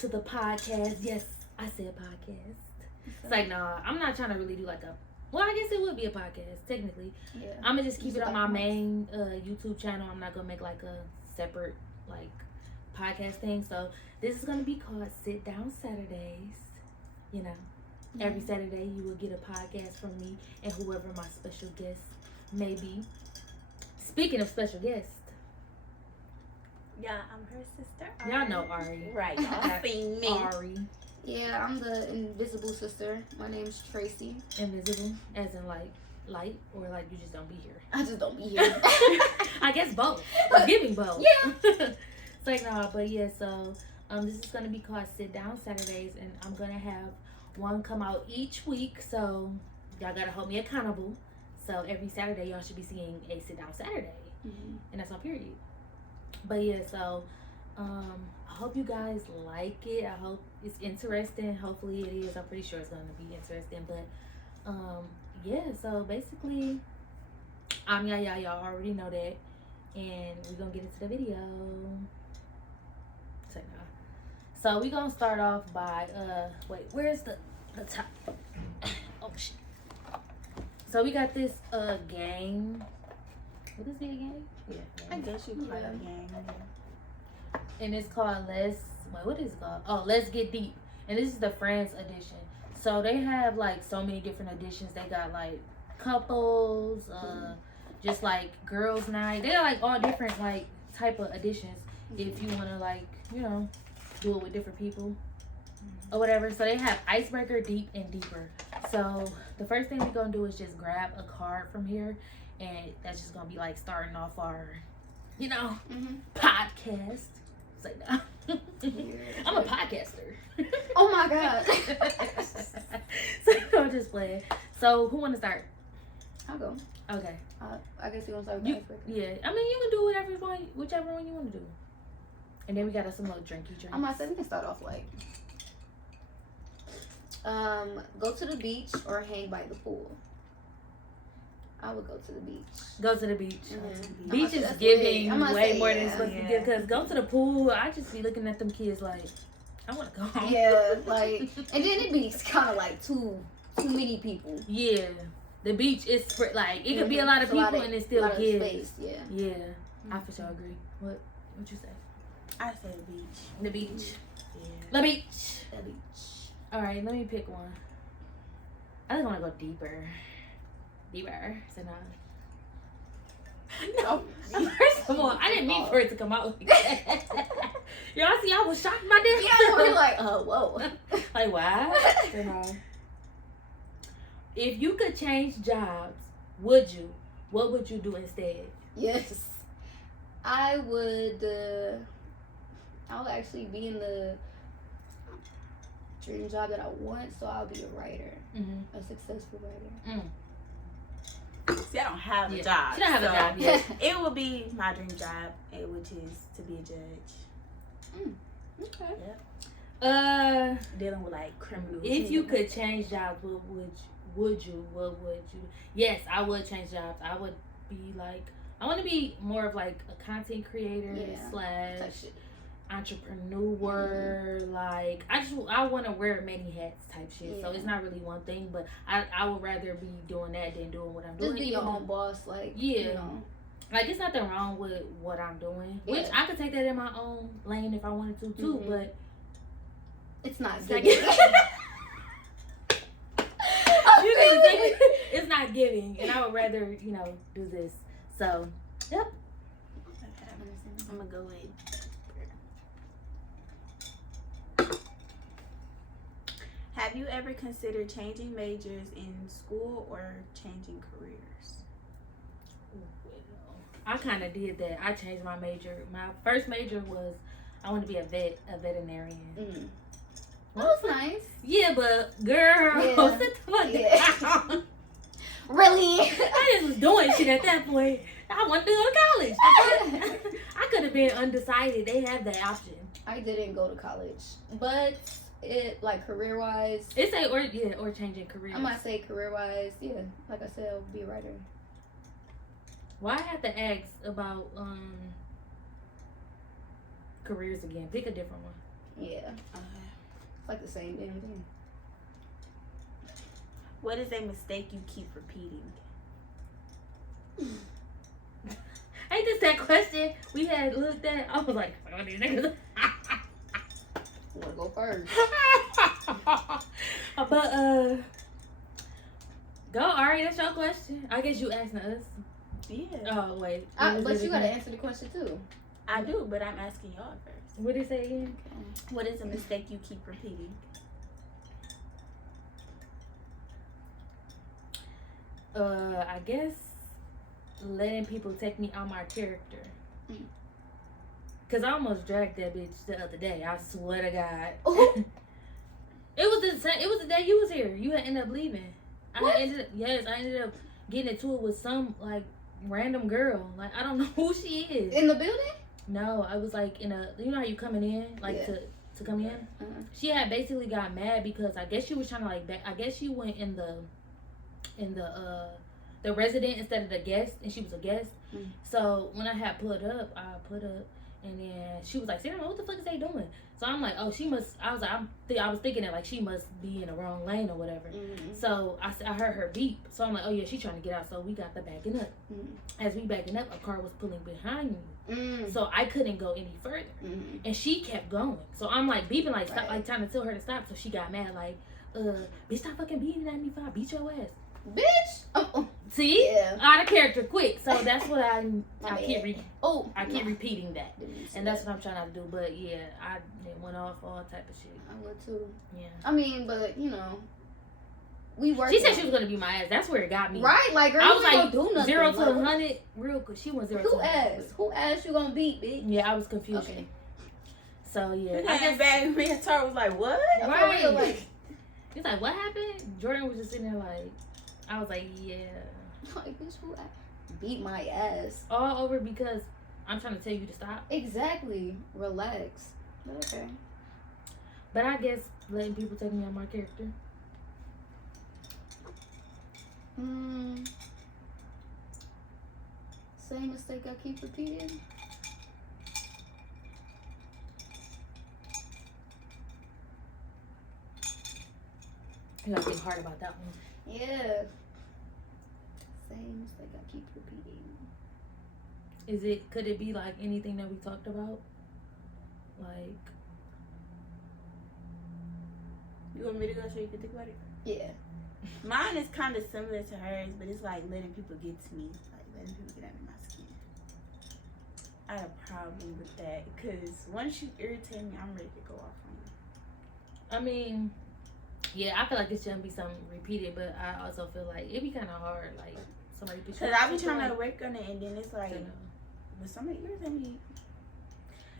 to the podcast. Yes, I said podcast. It's like, nah, I'm not trying to really do like a, well, I guess it would be a podcast, technically. Yeah. I'm going to just keep it on my main YouTube channel. I'm not going to make like a separate like podcast thing. So this is going to be called Sit Down Saturdays. You know, every Saturday you will get a podcast from me and whoever my special guest may be. Speaking of special guests. Yeah, I'm her sister. Ari. Y'all know Ari. Right, y'all seen me. Ari. Yeah, I'm the invisible sister. My name's Tracy. Invisible, as in like light, or like you just don't be here? I just don't be here. I guess both. I'm giving both. Yeah. It's like, no, but yeah, so this is going to be called Sit Down Saturdays, and I'm going to have one come out each week, so y'all got to hold me accountable. So every Saturday, y'all should be seeing a Sit Down Saturday, and that's on period. But yeah, so I hope you guys like it. I hope it's interesting. Hopefully it is. I'm pretty sure it's going to be interesting. But yeah, so basically I'm Yaya. Y'all already know that. And we're going to get into the video. So we're going to start off by, wait, where's the top? Oh, shit. So we got this game. What is it again? Yeah. I guess you call it a game. And it's called what is it called? Oh, Let's Get Deep. And this is the Friends edition. So they have like so many different editions. They got like couples, just like girls night. They got like all different like type of editions if you want to like, you know, do it with different people or whatever. So they have Icebreaker, Deep, and Deeper. So the first thing we're going to do is just grab a card from here. And that's just going to be like starting off our, you know, podcast. It's like, no. I'm a podcaster. Oh my God. So I'm just playing. So who want to start? I'll go. Okay. I guess you want to start with Icebreaker? Yeah. I mean, you can do whichever one you want to do. And then we got us some little drinky drinks. I'm going to say, let me start off like, go to the beach or hang by the pool. I would go to the beach. Go to the beach. Mm-hmm. Beach is giving way more than it's supposed to give. Because go to the pool, I just be looking at them kids like, I want to go home. Yeah, like, and then it be kind of like too many people. Yeah. The beach is like, it could be a lot of people and it's still kids. Space, yeah. Yeah. I for sure agree. What you say? I say the beach. The beach. Yeah. The beach. The beach. All right, let me pick one. I think I want to go deeper. Deeper. So no. First of all, I didn't mean for it to come out like that. Y'all see, I was shocked by this. Yeah, we're like, oh, whoa. Like, wow. So no. If you could change jobs, would you? What would you do instead? Yes. I would actually be in the dream job that I want, so I'll be a writer. A successful writer. See, I don't have a job. She don't have a job yet. It will be my dream job, which is to be a judge. Okay. Yep. Dealing with like criminals. If you could change jobs, what would you? Yes, I would change jobs. I would be like, I want to be more of like a content creator / entrepreneur. Like I want to wear many hats type shit. So it's not really one thing, but I would rather be doing that than doing what I'm doing. Just be your own boss, like you know. Like it's nothing wrong with what I'm doing, which I could take that in my own lane if I wanted to too, but it's not giving. It's not giving, and I would rather do this. So, yep. Okay, I'm gonna go with. Have you ever considered changing majors in school or changing careers? I kind of did that. I changed my major. My first major was I wanted to be a veterinarian. That was nice. Yeah, but girl, sit the fuck down. Really? I just was doing shit at that point. I wanted to go to college. I could have been undecided. They have that option. I didn't go to college, but it like career wise. It say or changing careers. I might say career wise, yeah. Like I said, I'll be a writer. Why I have to ask about careers again? Pick a different one. Yeah. It's like the same damn thing. What is a mistake you keep repeating? Ain't this that question we had looked at? I was like, oh, these niggas. You wanna go first? But go Ari, that's your question. I guess you asking us. Yeah. Oh wait. But you gotta answer the question too. I do, but I'm asking y'all first. What did it say again? What is a mistake you keep repeating? I guess letting people take me out my character. Cause I almost dragged that bitch the other day. I swear to God. Oh. It was the day you was here. You had ended up leaving. What? I ended up getting into it with some like random girl. Like I don't know who she is. In the building? No, I was like in a. You know how you coming in like Yeah. to come in. Uh-huh. She had basically got mad because I guess she was trying to like. I guess she went in the resident instead of the guest, and she was a guest. Mm. So when I had put up, and then she was like, "Sarah, what the fuck is they doing?" So I'm like, "Oh, she must." I was like, I was thinking that like she must be in the wrong lane or whatever. Mm-hmm. So I heard her beep. So I'm like, "Oh yeah, she's trying to get out." So we got the backing up. Mm-hmm. As we backing up, a car was pulling behind me. Mm-hmm. So I couldn't go any further, and she kept going. So I'm like beeping, like stop, like trying to tell her to stop. So she got mad, like, bitch, stop fucking beating at me, if I beat your ass, Bitch. Oh. See, Yeah. out of character, quick. So that's what I keep repeating that, and that's what I'm trying not to do. But yeah, it went off all type of shit. I would too. Yeah. I mean, but you know, we worked. She said she was gonna be my ass. That's where it got me. Right, like girl, I was you ain't like gonna do nothing. 0 to like, 100 real quick. She went 0 to Who 100. asked? Who asked you gonna beat, bitch? Yeah, I was confused. Okay. So yeah, I guess bad. Me and Tar was like, what? Right. Real, like, He's like, what happened? Jordan was just sitting there like, I was like, yeah. like bitch, who beat my ass? All over because I'm trying to tell you to stop. Exactly. Relax. Okay. But I guess letting people take me on my character. Same mistake I keep repeating. You gotta think hard about that one. Yeah. Same mistake I keep repeating. Could it be like anything that we talked about? Like, You want me to go so you can think about it? Yeah. Mine is kind of similar to hers, but it's like letting people get to me, like letting people get under my skin. I have a problem with that because once you irritate me, I'm ready to go off on you. I mean, yeah, I feel like it shouldn't be something repeated, but I also feel like it'd be kind of hard, like somebody. Because I be trying to work on it, and then it's like, but somebody irritate me.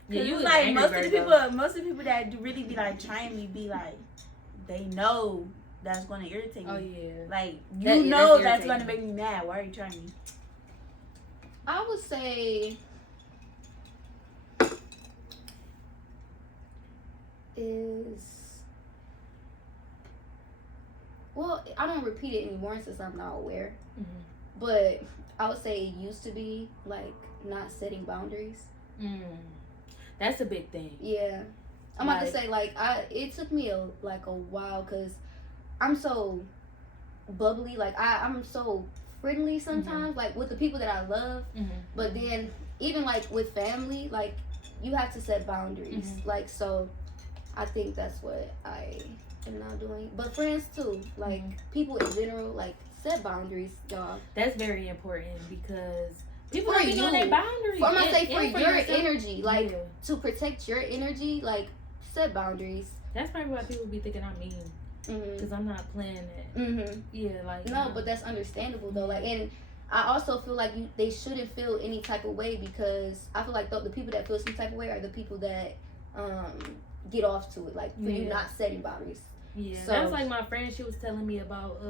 Yeah, you like most of the people that do really be like trying me be like, they know that's going to irritate me. Oh yeah, like you know that's going to make me mad. Why are you trying me? I would say I don't repeat it anymore since I'm not aware. Mm-hmm. But I would say it used to be like not setting boundaries. That's a big thing. Yeah, I'm about to say like it took me a while because I'm so bubbly. Like I'm so friendly sometimes, like with the people that I love. But then even like with family, like you have to set boundaries. Like so, I think that's what I am now doing. But friends too, like people in general, like set boundaries, y'all. That's very important because people For don't be knowing their boundaries. I'm gonna say for your yourself. energy, like to protect your energy, like set boundaries. That's probably why people be thinking I'm mean. Because I'm not playing that. Yeah, like no, but that's understandable though. Like, and I also feel like they shouldn't feel any type of way because I feel like the people that feel some type of way are the people that get off to it. Like for you not setting boundaries. Yeah, so, that was like my friend. She was telling me about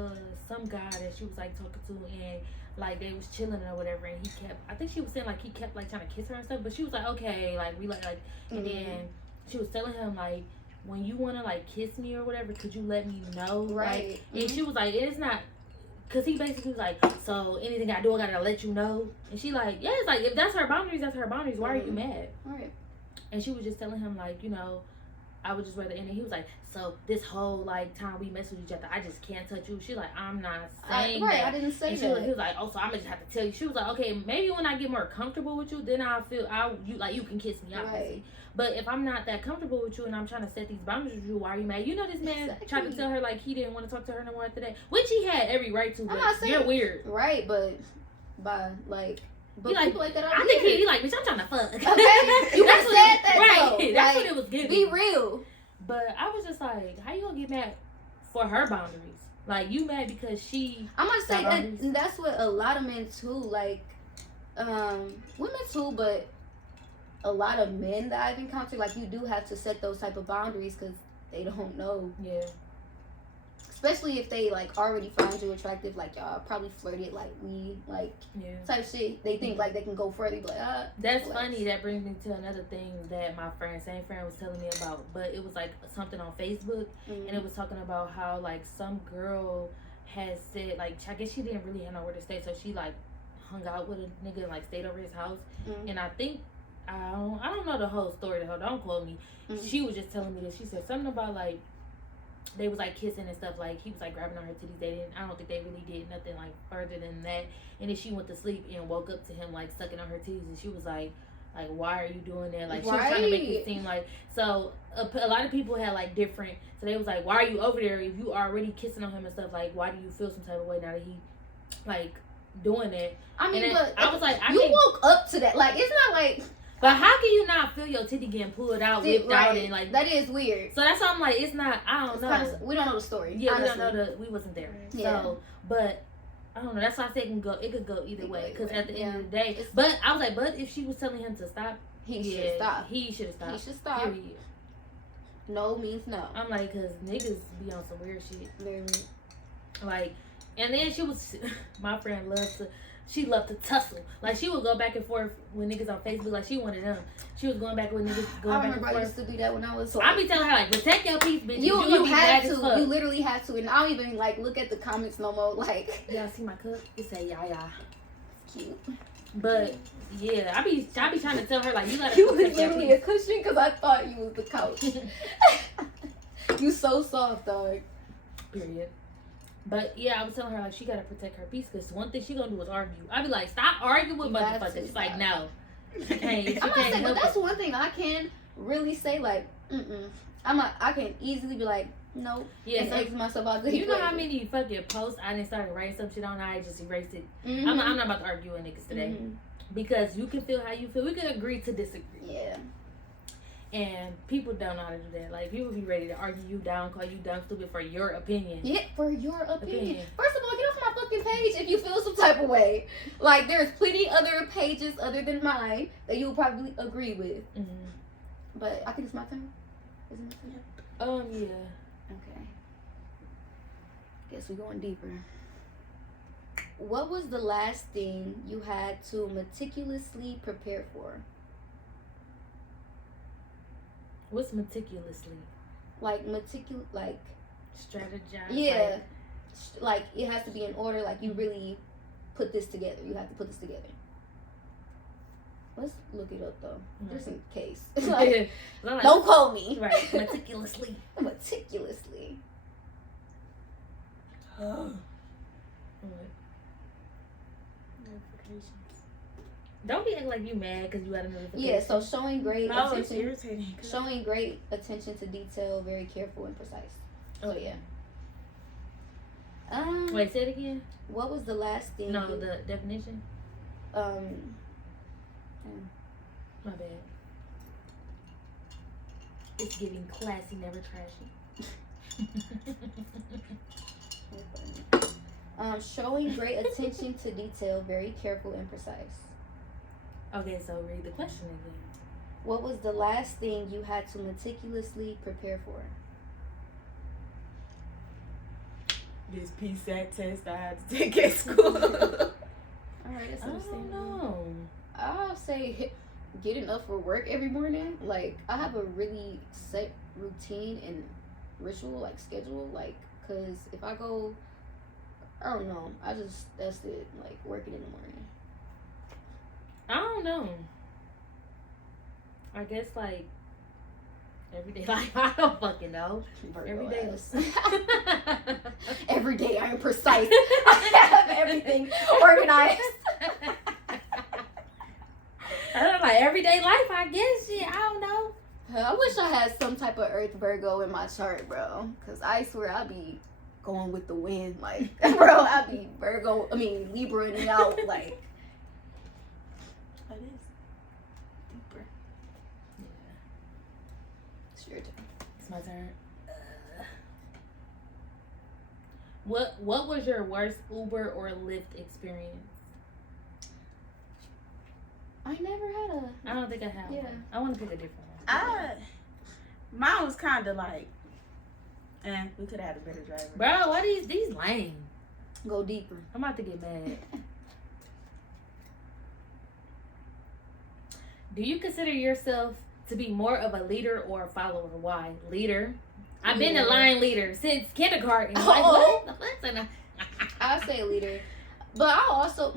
some guy that she was like talking to, and like they was chilling or whatever, and he kept. I think she was saying like he kept like trying to kiss her and stuff, but she was like, okay, like we like, and then she was telling him like, when you want to like kiss me or whatever, could you let me know? Right. Like, and she was like, it's not, cause he basically was like, so anything I do, I gotta let you know. And she like, yeah, it's like if that's her boundaries, that's her boundaries. Why are you mad? Right. And she was just telling him like, you know, I would just rather end it. He was like, so this whole like time we mess with each other, I just can't touch you. She's like, I'm not saying that. I didn't say and that. He was like, oh, so I'm gonna just have to tell you. She was like, okay, maybe when I get more comfortable with you, then I'll feel you can kiss me, obviously. Right. But if I'm not that comfortable with you and I'm trying to set these boundaries with you, why are you mad? You know, this man tried to tell her like he didn't want to talk to her no more after that, which he had every right to. I'm not saying you're weird, right? But people like that are I think he like, bitch, I'm trying to fuck. Okay, you that's said that right. though. That's like, what it was giving. Be real. But I was just like, how you gonna get mad for her boundaries? Like, you mad because she... I'm gonna say that's what a lot of men too, like, women too, but a lot of men that I've encountered, like, you do have to set those type of boundaries because they don't know. Yeah. Especially if they, like, already find you attractive, like, y'all probably flirted, like, type shit. They think, like, they can go further, but, That's funny. That brings me to another thing that my same friend was telling me about. But it was, like, something on Facebook. Mm-hmm. And it was talking about how, like, some girl had said, like, I guess she didn't really have nowhere to stay. So she, like, hung out with a nigga and, like, stayed over his house. Mm-hmm. And I think, I don't know the whole story. Don't quote me. Mm-hmm. She was just telling me that she said something about, like, they was like kissing and stuff, like he was like grabbing on her titties. I don't think they really did nothing like further than that. And then she went to sleep and woke up to him like sucking on her titties, and she was like why are you doing that? Like she was trying to make it seem like, so a lot of people had like different, so they was like, why are you over there if you already kissing on him and stuff? Like, why do you feel some type of way now that he like doing that? I mean, but I was like, you woke up to that. Like, it's not like. But how can you not feel your titty getting pulled out, whipped out, and like that is weird. So that's why I'm like, it's not. I don't know. We don't know the story. Yeah, honestly. we don't know we wasn't there. Yeah. So, but I don't know. That's why I said it could go either way. Because at the end of the day, it's, but I was like, but if she was telling him to stop, he should stop. He should have stopped. He should stop. Period. No means no. I'm like, cause niggas be on some weird shit. Very weird. Like, and then she was, my friend she loved to tussle. Like, she would go back and forth with niggas on Facebook. Like, she wanted them. She was going back with niggas, I remember I used to do that when I was. I be telling her, like, protect your peace, bitch. You had to. You literally had to. And I don't even, like, look at the comments no more. Like, y'all see my cup? It say, yeah. Cute. But, yeah, I be trying to tell her, like, you gotta You was literally a cushion because I thought you was the couch. You so soft, dog. Period. But yeah, I was telling her like she gotta protect her peace because one thing she gonna do is argue. I be like, stop arguing with motherfuckers. She's like, no. Okay, I'm not saying, but that's one thing I can really say. Like, I can easily be like, no. Yeah, and exit myself out. You know how many fucking posts I didn't start writing some shit on? I just erased it. Mm-hmm. I'm not about to argue with niggas today because you can feel how you feel. We can agree to disagree. Yeah. And people don't know how to do that. Like, people be ready to argue you down, call you dumb, stupid for your opinion. Yeah, for your opinion. First of all, get off my fucking page if you feel some type of way. Like, there's plenty other pages other than mine that you'll probably agree with. Mm-hmm. But I think it's my turn. Is it my turn? Yeah. Okay. Guess we're going deeper. What was the last thing you had to meticulously prepare for? What's meticulously? Like strategize. Yeah, like it has to be in order. Like you really put this together. You have to put this together. Let's look it up though, just in case. Like, don't quote me. Right, meticulously. Meticulously. Notifications. Don't be acting like you mad because you had a notification. Yeah, so showing great attention. It's irritating. Showing great attention to detail, very careful and precise. So yeah. Wait, say it again. What was the last thing? No, the definition. My bad. It's giving classy, never trashy. Showing great attention to detail, very careful and precise. Okay, so read the question again. What was the last thing you had to meticulously prepare for? This PSAT test I had to take at school. Alright, that's understandable. I don't know. I'll say getting up for work every morning. Like, I have a really set routine and ritual, like schedule. Like, cause if I go, I don't know. That's it. Like, working in the morning. I don't know. I guess like Everyday life. I don't fucking know. Virgo Everyday ass. Every day I am precise. I have everything organized. I don't know, like everyday life, I guess. Shit, I don't know. I wish I had some type of Earth Virgo in my chart, bro. Cause I swear I'd be going with the wind, like, bro. I'd be Libra and out, like. That is deeper. Yeah. It's your turn. It's my turn. What was your worst Uber or Lyft experience? I never had a. I don't think I have. Yeah. One. I want to pick a different one. Mine was kind of like, we could have had a better driver. Bro, why these lame? Go deeper. I'm about to get mad. Do you consider yourself to be more of a leader or a follower? Why? Leader. I've been a line leader since kindergarten. Like, what? I say leader, but I also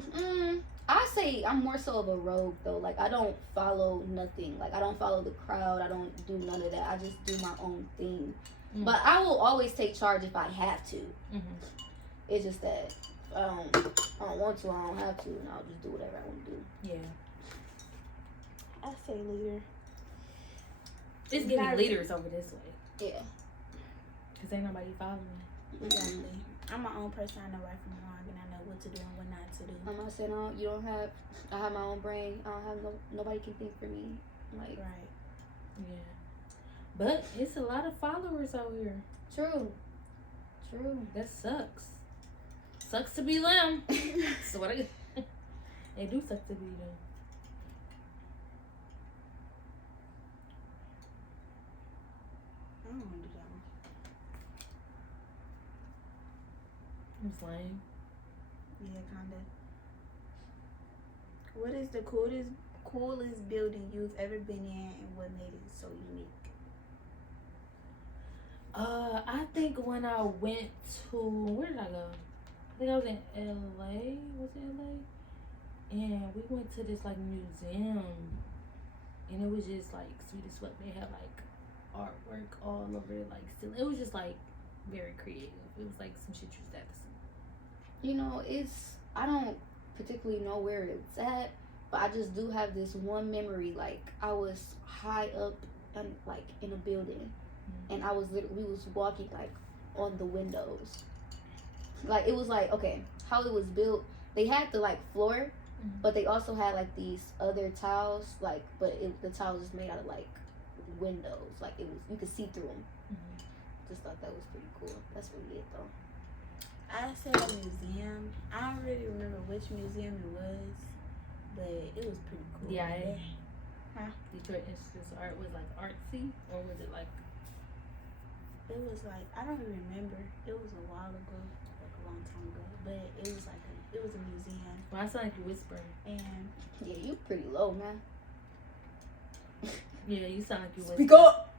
I say I'm more so of a rogue though. Like I don't follow nothing. Like I don't follow the crowd. I don't do none of that. I just do my own thing. But I will always take charge if I have to. It's just that I don't want to. I don't have to, and I'll just do whatever I want to do. Yeah. I say leader. It's giving leaders over this way. Yeah. Cause ain't nobody following. Exactly. I'm my own person. I know right from wrong, and I know what to do and what not to do. I'm not saying I have my own brain. I don't have nobody can think for me. Like Right. Yeah. But it's a lot of followers out here. True. That sucks. Sucks to be them. So what I they do suck to be them. I don't want to do that one. It's lame. Yeah, kinda. What is the coolest building you've ever been in, and what made it so unique? I think when I went to, where did I go? I think I was in LA. Was it LA? And we went to this like museum, and it was just like sweet as fuck. They had like artwork all over it, like still. It was just like very creative. It was like some shit you used to have to see. You know, I don't particularly know where it's at, but I just do have this one memory. Like I was high up and like in a building, and we was walking like on the windows. Like it was like, okay, how it was built. They had the like floor, but they also had like these other tiles, like the tiles was made out of like windows. Like it was, you could see through them. Just thought that was pretty cool. That's really it though. I said a museum. I don't really remember which museum it was, but it was pretty cool. Yeah. Huh? Detroit Institute of Art was like artsy, or was it like? It was like, I don't even remember. It was a while ago, like a long time ago. But it was like it was a museum. Well, I sound like you whispering. And Yeah, you pretty low, man. Yeah, you sound like you whispering. Speak up.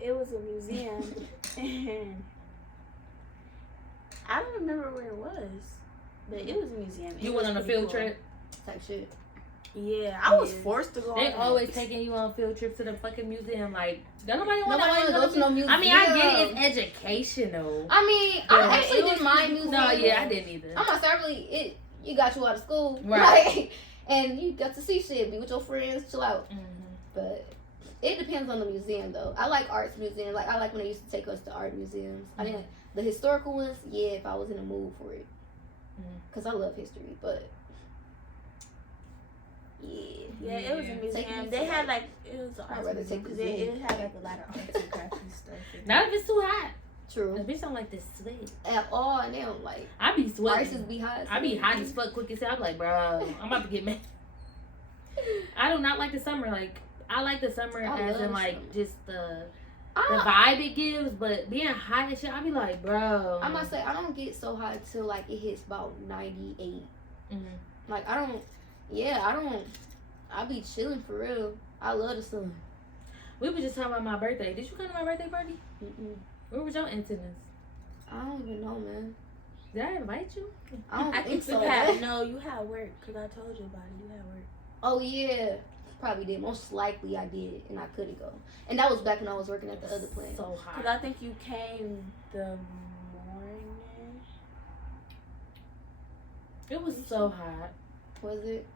it was a museum, and I don't remember where it was, but it was a museum. You went on a field trip? Type shit. Yeah, I was forced to go. They on always it. taking you on field trips to the fucking museum. Like, don't nobody want Nobody to go to no museum. I mean, I get it. It's educational. I mean, But I actually didn't mind museum. No, yeah, I didn't either. I'm not saying really you got you out of school, Right. Like, and you got to see shit, be with your friends, chill out. But it depends on the museum, though. I like arts museums. Like I like when they used to take us to art museums. I didn't the historical ones. Yeah, if I was in the mood for it, because I love history. But yeah, it was a museum. They had like it was an I'd art rather museum take the 'cause it Zoom. had like a lot of arts and crafty stuff. Not if it's too hot. True. The bitch don't like this sweat. At all, and they don't like. I be sweating. Prices be high. I be hot as fuck quick as hell. I'm like, bro, I'm about to get mad. I do not like the summer. Like, I like the summer I as love in the like summer. just the vibe it gives, but being hot and shit, I be like, bro. I must say I don't get so hot till like it hits about 98. Like I don't. I be chilling for real. I love the sun. We were just talking about my birthday. Did you come to my birthday party? Where was your antennas? I don't even know, man. Did I invite you? I don't think so. You had work because I told you about it. You had work. Oh yeah. probably did. Most likely I did, and I couldn't go. And that was back when I was working at the other plant. So hot. Because I think you came the morning. It was so hot. Was it?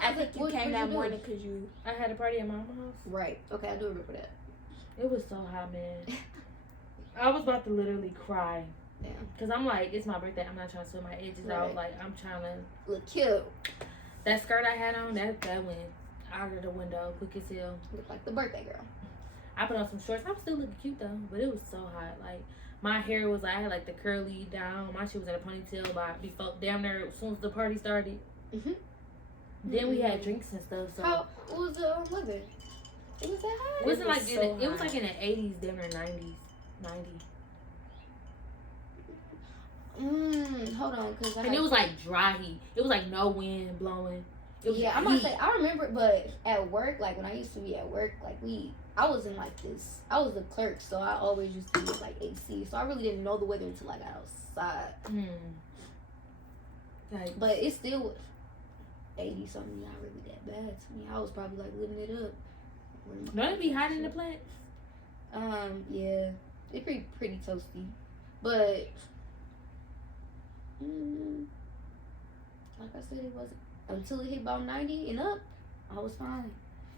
I think you came that morning because I had a party at Mama's house. Right. Okay, I do remember that. It was so hot, man. I was about to literally cry. Yeah. Because I'm like, it's my birthday. I'm not trying to sweat my edges out. Like, I'm trying to... Look cute. That skirt I had on, that went out of the window quick as hell. Look like the birthday girl. I put on some shorts. I'm still looking cute, though. But it was so hot. Like, my hair was... I had, like, the curly down. My shit was in a ponytail before damn near as soon as the party started. Mm-hmm. Then we had drinks and stuff. So how was the weather? It was that hot. It wasn't like so it was like in the 80s, damn near 90s, 90. Hold on, cause And it was like dry heat. It was like no wind blowing. It was I'm gonna say I remember, but at work, like when I used to be at work, like I was in like this. I was a clerk, so I always used to be like AC. So I really didn't know the weather until I got outside. Like, but it's still 80 something, not really that bad to me. I was probably like living it up. Don't it be hot in the plants? Yeah, it's pretty toasty, but like I said, it wasn't until it hit about 90 and up. I was fine.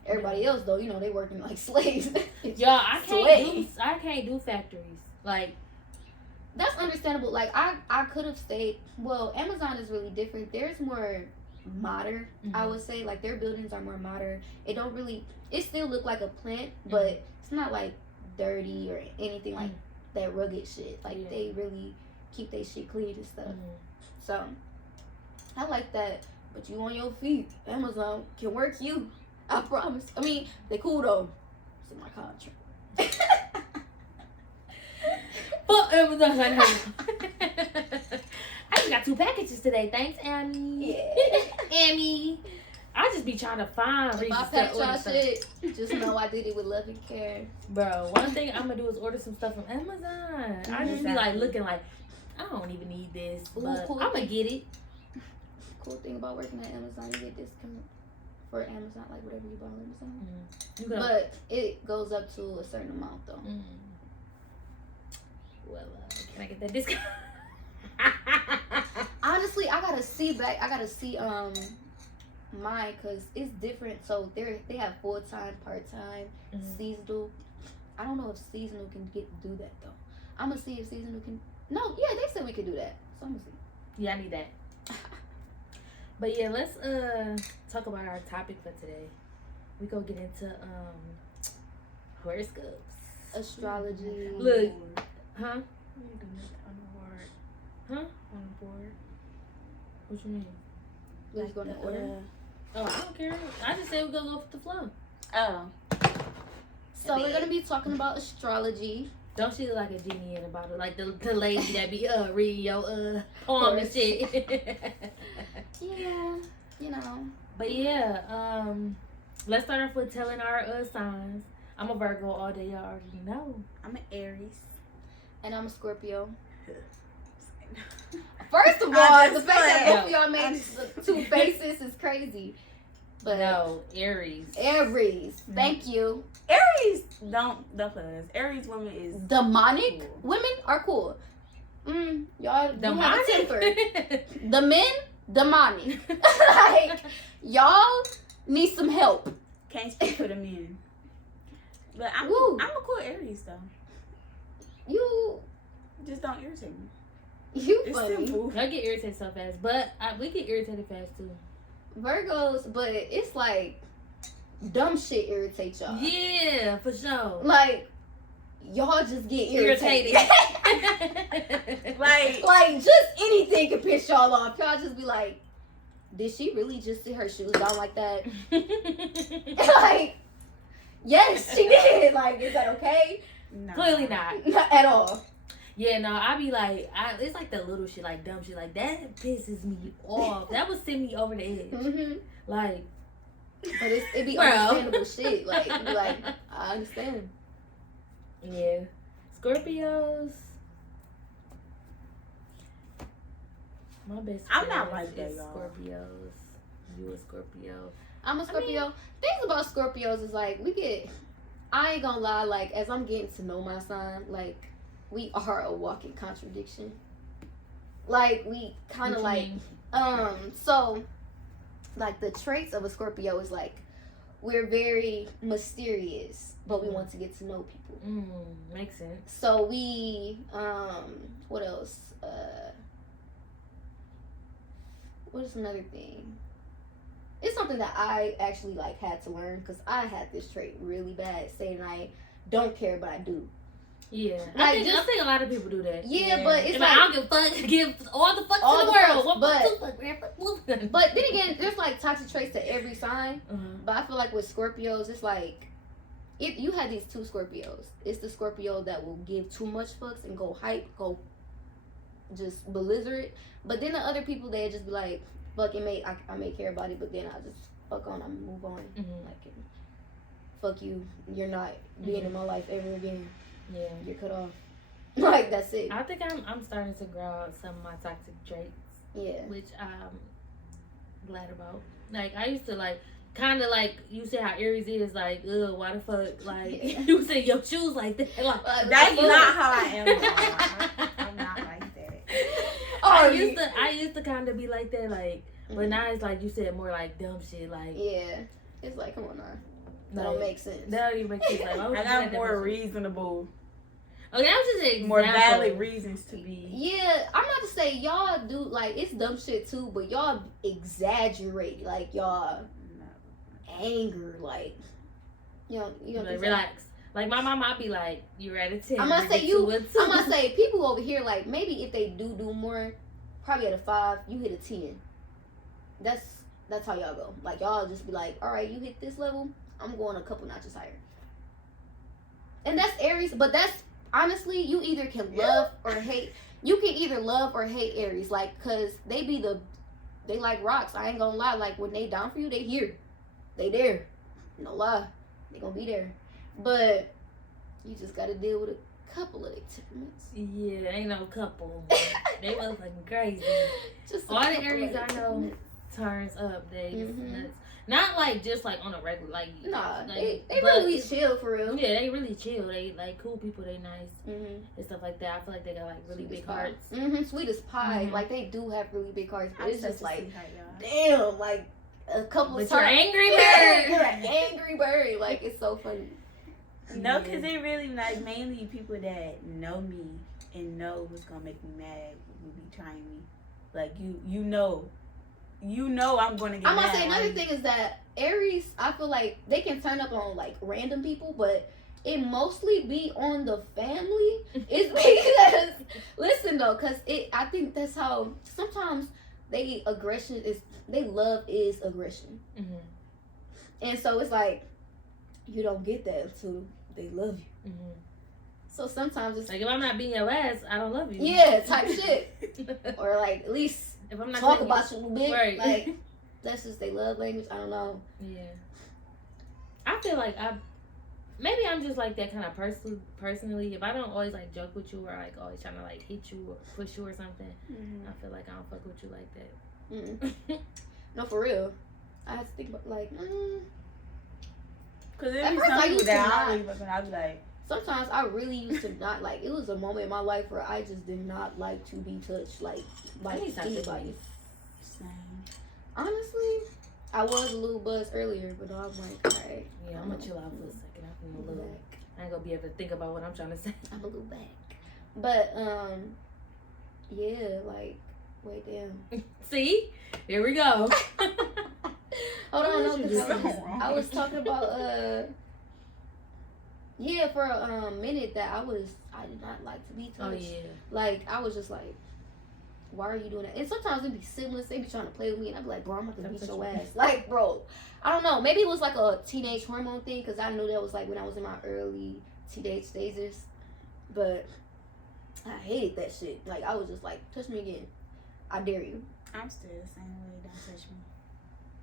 Everybody else though, they working like slaves. Y'all, I can't do factories. Like, that's understandable. Like I could have stayed. Well, Amazon is really different. There's more modern, I would say. Like their buildings are more modern. It still look like a plant, but it's not like dirty or anything like that rugged shit. Like they really keep their shit clean and stuff. So I like that. But you on your feet, Amazon can work you. I promise. I mean, they cool though. It's in my contract. Fuck Amazon. I just got 2 packages today. Thanks, Amy. Yeah. Amy. I just be trying to find reasons I packed y'all shit. Just know I did it with love and care. Bro, one thing I'm gonna do is order some stuff from Amazon. I just be like looking like, I don't even need this, but cool I'm gonna get it. Cool thing about working at Amazon, you get discount for Amazon, like whatever you buy on Amazon. But it goes up to a certain amount though. Well, can I get that discount? Honestly, I gotta see mine because it's different. So they have full-time, part-time, seasonal. I don't know if seasonal can do that though. I'm gonna see if seasonal can. No, yeah, they said we could do that. So I'm gonna see. Yeah, I need that. But yeah, let's talk about our topic for today. We gonna get into horoscopes, astrology. Look, huh? On the board. Huh? On the board. What you mean? We're just gonna order. Oh, I don't care. I just said we gonna go with the flow. Oh. So we're gonna be talking about astrology. Don't she look like a genie in a bottle? Like the lady that be reading your poem and shit. Yeah, But yeah, let's start off with telling our signs. I'm a Virgo all day, y'all already know. I'm an Aries. And I'm a Scorpio. First of all, the fact that both of y'all made 2 faces is crazy. But no, Aries. Thank you. Aries don't play with us. Aries women is demonic. Cool. Women are cool. Y'all Demonic? you have a temper. The men, demonic. Like y'all need some help. Can't speak for the men. But I'm a cool Aries though. You just don't irritate me. You It's funny. simple. Y'all get irritated so fast, but we get irritated fast too. Virgos, but it's like dumb shit irritates y'all. Yeah, for sure. Like y'all just get irritated. like just anything can piss y'all off. Y'all just be like, did she really just sit her shoes down like that? Like, yes, she did. Like, is that okay? No. Clearly not. Not at all. Yeah, no, I be like, it's like the little shit, like dumb shit, like that pisses me off. That would send me over the edge. Like, but it be understandable shit. Like, you be like, I understand. Yeah, Scorpios. My best. I'm not friends like that, is y'all. Scorpios. You a Scorpio. I'm a Scorpio. Things about Scorpios is like I ain't gonna lie, like as I'm getting to know my sign, like we are a walking contradiction. Like we kind of like so like the traits of a Scorpio is like we're very mysterious, but we want to get to know people. Makes sense. So we what else? What is another thing? It's something that I actually like had to learn because I had this trait really bad, saying I don't care, but I do. Yeah, like I think a lot of people do that. Yeah, but it's like I don't give a fuck. Give all the fucks in the world. But then again, there's like toxic traits to every sign. But I feel like with Scorpios, it's like if you had these two Scorpios, it's the Scorpio that will give too much fucks and go hype, go just belligerent. But then the other people, they just be like, fuck it, I may care about it, but then I just fuck on, I move on. Like, fuck you, you're not being in my life ever again. Yeah, you're cut off. Like that's it. I think I'm starting to grow out some of my toxic traits. Yeah, which I'm glad about. Like I used to like kind of like you said how Aries is like, ugh, why the fuck? Like you say your shoes like that. Like, that's not how I am. I'm not like that. I used to kind of be like that, like, but now it's like you said, more like dumb shit, like it's like come on now, that don't make sense. That don't even make sense. Like, I got more reasonable. Okay, I'm just saying more valid reasons to be. Yeah, I'm not to say y'all do like it's dumb shit too, but y'all exaggerate like y'all anger, like you know like, relax. Like my mom, I'd be like, "You're at a 10." I'm gonna say I'm gonna say people over here like maybe if they do more, probably at a 5, you hit a 10. That's how y'all go. Like y'all just be like, "All right, you hit this level, I'm going a couple notches higher." And that's Aries, but that's honestly you either can love or hate. You can either love or hate Aries, like cause they like rocks. I ain't gonna lie. Like when they down for you, they here, they there. No lie, they gonna be there. But you just gotta deal with a couple of their temperaments. Yeah, ain't no couple. They motherfucking crazy. Just all the Aries I know turns up. They nuts. Not like just like on a regular like. Nah, like, they really chill for real. Yeah, they really chill. They like cool people. They nice and stuff like that. I feel like they got like really big hearts. Sweet as pie. Like they do have really big hearts. But it's just like, damn, like a couple of times. You're angry bird. You're an angry bird. Like it's so funny. No, because they really like mainly people that know me and know what's gonna make me mad will be trying me. Like you know I'm gonna get mad. I'm gonna say another thing is that Aries, I feel like they can turn up on like random people, but it mostly be on the family. It's because listen though, cause I think that's how sometimes they love is aggression, and so it's like you don't get that until they love you. So sometimes it's like if I'm not being your ass, I don't love you. Yeah, type shit. Or like at least if I'm not talk about you a little bit. Right. Like that's just they love language. I don't know. Yeah. I feel like maybe I'm just like that kind of person personally. If I don't always like joke with you or like always trying to like hit you or push you or something, I feel like I don't fuck with you like that. No, for real. I have to think about like because there's some people that I don't really fuck with. I'll be like. Sometimes I really used to not like. It was a moment in my life where I just did not like to be touched like anybody. Honestly, I was a little buzzed earlier, but I was like, alright. Yeah, I'm gonna chill out for a second. I'm a little back. I ain't gonna be able to think about what I'm trying to say. I'm a little back, but yeah, like wait, damn. See, here we go. Hold on, no, because I was talking about yeah, for a minute that I did not like to be touched. Oh yeah. Like I was just like, why are you doing that? And sometimes it'd be siblings, they be trying to play with me, and I'd be like, bro, I'm about to beat your ass. Like, bro, I don't know. Maybe it was like a teenage hormone thing, because I knew that was like when I was in my early teenage stages. But I hated that shit. Like I was just like, touch me again. I dare you. I'm still the same way. Don't touch me.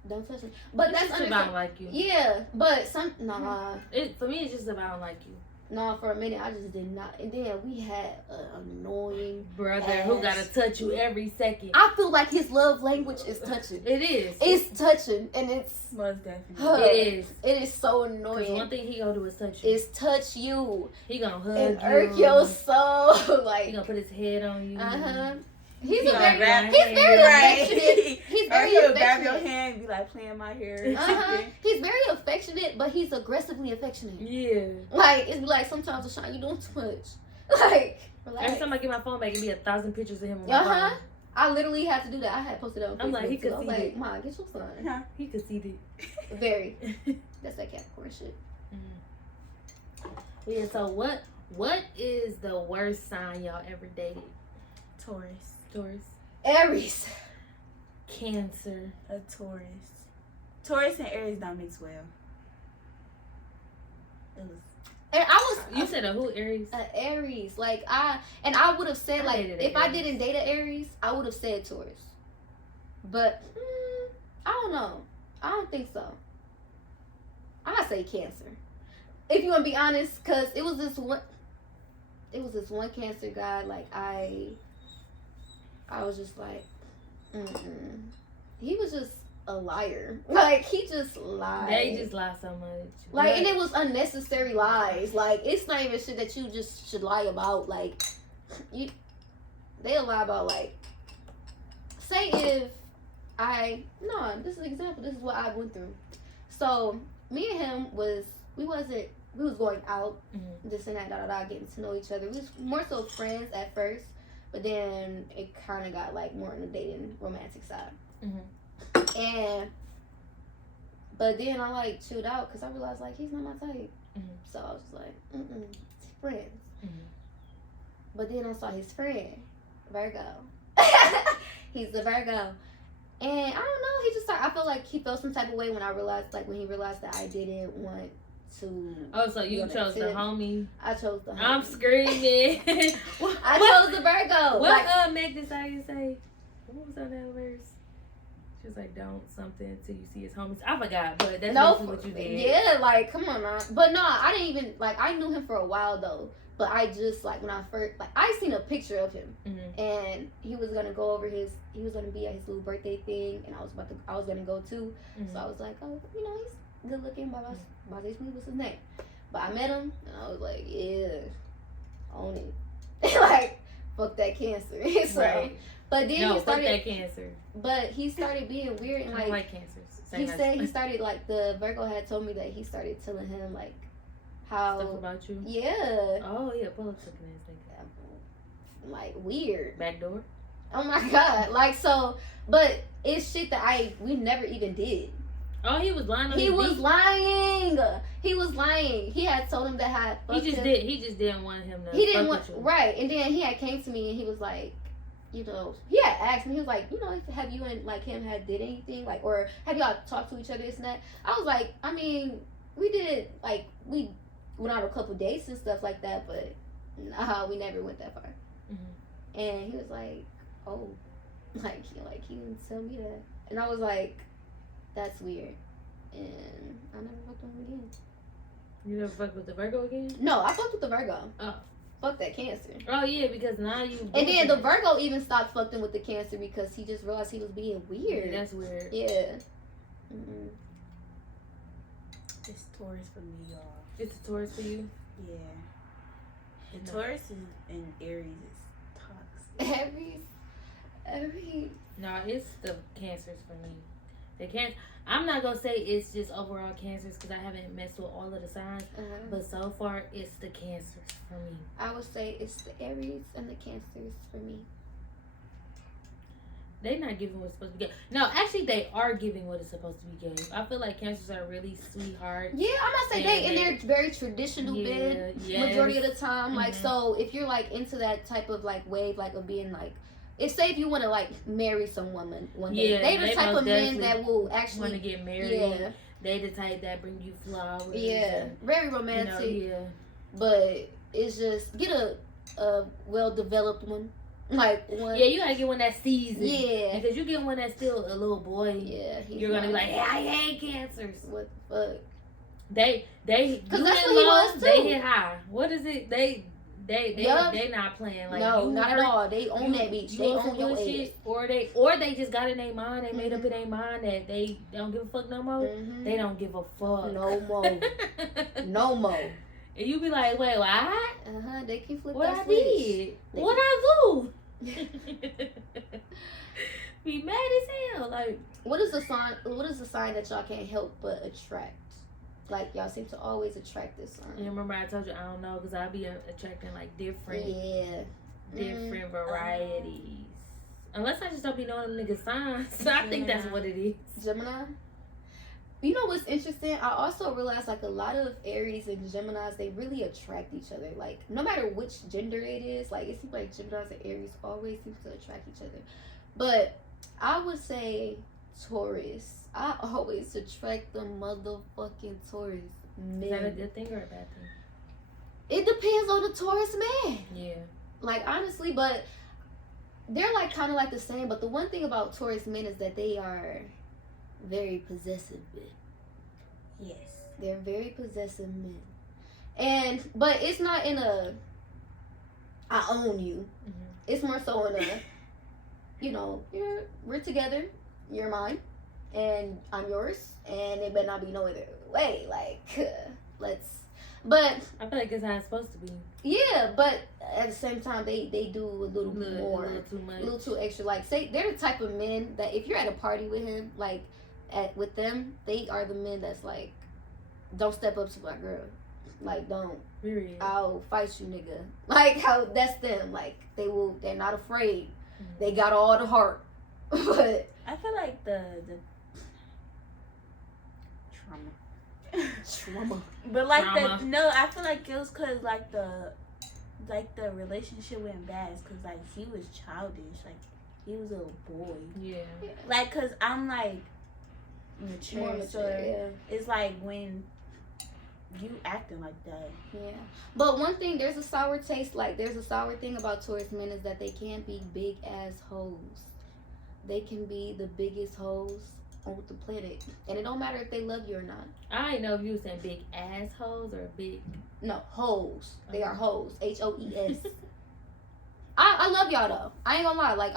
Don't touch me. But it's that's just about like you. Yeah, but for me, it's just about like you. No, for a minute I just did not. And then we had an annoying brother who gotta touch you every second. I feel like his love language is touching. It is. It's touching, and it's most definitely. It is. It is so annoying. One thing he gonna do is touch you. Is touch you. He gonna hug and you. Irk your soul. Like he gonna put his head on you. He's He very right. affectionate. He's very he'll affectionate. grab your hand and be like playing my hair. He's very affectionate, but he's aggressively affectionate. Yeah. Like it's like sometimes Ashawn, you doing too much. Like relax. Every time I get my phone back, it'd be 1,000 pictures of him on my phone. I literally had to do that. I had posted it on Facebook. I'm like, he could I was see like, it. Mom, get your son. Huh? He conceited. Very. That's that Capricorn shit. Yeah. So what is the worst sign y'all ever dated? Taurus. Aries. Cancer. A Taurus. Taurus and Aries don't mix well. And I was. You said a who? Aries. Aries. Like I would have said like if I didn't date an Aries, I would have said Taurus. But I don't know. I don't think so. I say Cancer. If you want to be honest, cause it was this one Cancer guy. Like I was just like, he was just a liar. Like he just lied. They just lie so much. Like, and it was unnecessary lies. Like, it's not even shit that you just should lie about. Like, they'll lie about, like, say if this is an example. This is what I went through. So, me and him we was going out, this and that, getting to know each other. We was more so friends at first, but then it kind of got, like, more on the dating romantic side. But then I like chilled out because I realized like he's not my type. So I was just like, friends. But then I saw his friend, Virgo. He's a Virgo. And I don't know, he just started, I felt like he felt some type of way when he realized that I didn't want to. Oh, so you chose the homie? I chose the homie. I'm screaming. I chose the Virgo. What Meg decided to say? What was on that verse? She was like, don't something till you see his homies. I forgot, but that's what you did. Yeah, like, come on, man. But no, I didn't even, like, I knew him for a while, though. But I just, like, when I first, like, I seen a picture of him. And he was going to go over he was going to be at his little birthday thing. And I was going to go, too. So I was like, oh, you know, he's good looking. Baba Smith was his name. But I met him, and I was like, yeah, own it. Like, fuck that Cancer. So, right. But then he started. Fuck that Cancer. But he started being weird and I don't like cancers. He said he started like the Virgo had told me that he started telling him like how stuff about you. Yeah. Oh yeah, pull up something thing. Like weird. Backdoor. Oh my god! Like so, but it's shit that we never even did. Oh, he was lying. He was lying. He was lying. He had told him that He just didn't want him to. He didn't want right, and then he had came to me and he was like. You know, he had asked me, he was like, you know, have you and like him did anything, like, or have y'all talked to each other, this and that? I was like, I mean, we did, like, we went on a couple dates and stuff like that, but nah, we never went that far. And he was like, oh, like he didn't tell me that, and I was like, that's weird, and I never fucked with him again. You never fucked with the Virgo again? No, I fucked with the Virgo. Oh. Fuck that Cancer. Oh yeah, because now you. And then the Virgo even stopped fucking with the Cancer because he just realized he was being weird. Yeah, that's weird. Yeah. It's Taurus for me, y'all. It's a Taurus for you. Yeah. The Taurus and Aries is toxic. Aries. No, it's the Cancers for me. The Cancer. I'm not gonna say it's just overall Cancers because I haven't messed with all of the signs, but so far it's the Cancers for me. I would say it's the Aries and the Cancers for me. They're not giving what's supposed to be given. No, actually they are giving what is supposed to be given. I feel like Cancers are really sweethearts. Yeah, I'm not saying they, and they're very traditional majority of the time. Like, so if you're like into that type of like wave, like of being like, say if you want to like marry some woman one day, they're the type of men that will actually want to get married. Yeah, they the type that bring you flowers. Yeah, very romantic. You know, but it's just get a well developed one, like one. Yeah, you gotta get one that's seasoned. Yeah, because you get one that's still a little boy. Yeah, you're gonna be like, hey, I hate Cancers. What the fuck? They Because you that's hit what he low, was, too. they hit high. What is it? They Yup. not playing. Like, no, you not at hurt- all. They own that bitch. They on some own your bullshit, ass. or they just got in their mind. They made up in their mind that they don't give a fuck no more. Mm-hmm. They don't give a fuck No more. No more. And you be like, wait, what? They can flip What that I switch. did? What I do? Be mad as hell. Like, What is the sign? What is the sign that y'all can't help but attract? Like y'all seem to always attract this sign. and remember I told you I don't know because I be attracting like different varieties. Unless I just don't be knowing them niggas signs. So I think that's what it is. Gemini. You know what's interesting? I also realized like a lot of Aries and Geminis, they really attract each other. Like no matter which gender it is, like it seems like Geminis and Aries always seem to attract each other. But I would say Taurus. I always attract the motherfucking Taurus men. Is that a good thing or a bad thing? It depends on the Taurus man. Yeah. Like honestly, but they're like kind of like the same. But the one thing about Taurus men is that they are very possessive men. Yes. They're very possessive men. But it's not in a I own you. Mm-hmm. It's more so in a, you know, we're together, you're mine, and I'm yours, and it better not be no other way. Like, but I feel like it's how it's supposed to be. yeah, but at the same time, they do a little more, a little too much, a little too extra. Like, say they're the type of men that if you're at a party with him, like, with them, they are the men that's like, don't step up to my girl, like, don't. Period. I'll fight you, nigga. Like how that's them. Like they're not afraid. Mm-hmm. They got all the heart. But I feel like the trauma. But like Trauma. I feel like it was cause like the relationship went bad. It's cause like he was childish. Like he was a little boy. Yeah. Like cause I'm like More mature, so it's like when you acting like that. Yeah. But one thing, there's a sour taste. Like there's a sour thing about Taurus men is that they can be big ass hoes. They can be the biggest hoes on the planet, and it don't matter if they love you or not. I didn't know if you were saying big assholes or big. No, hoes. They are hoes. HOES. I love y'all though. I ain't gonna lie. Like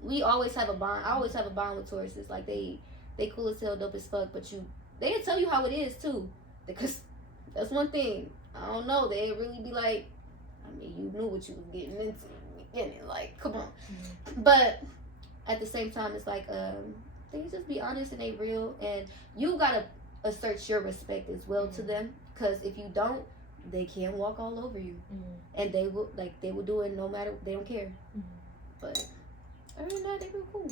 we always have a bond. I always have a bond with Tauruses. Like they cool as hell, dope as fuck. But they'll tell you how it is too. Because that's one thing. I don't know. They really be like, I mean, you knew what you was getting into. Like, come on. Mm-hmm. But at the same time, it's like, they just be honest and they real. And you gotta assert your respect as well to them. Because if you don't, they can walk all over you. Mm-hmm. And they will do it no matter, they don't care. Mm-hmm. But other than that, they real cool.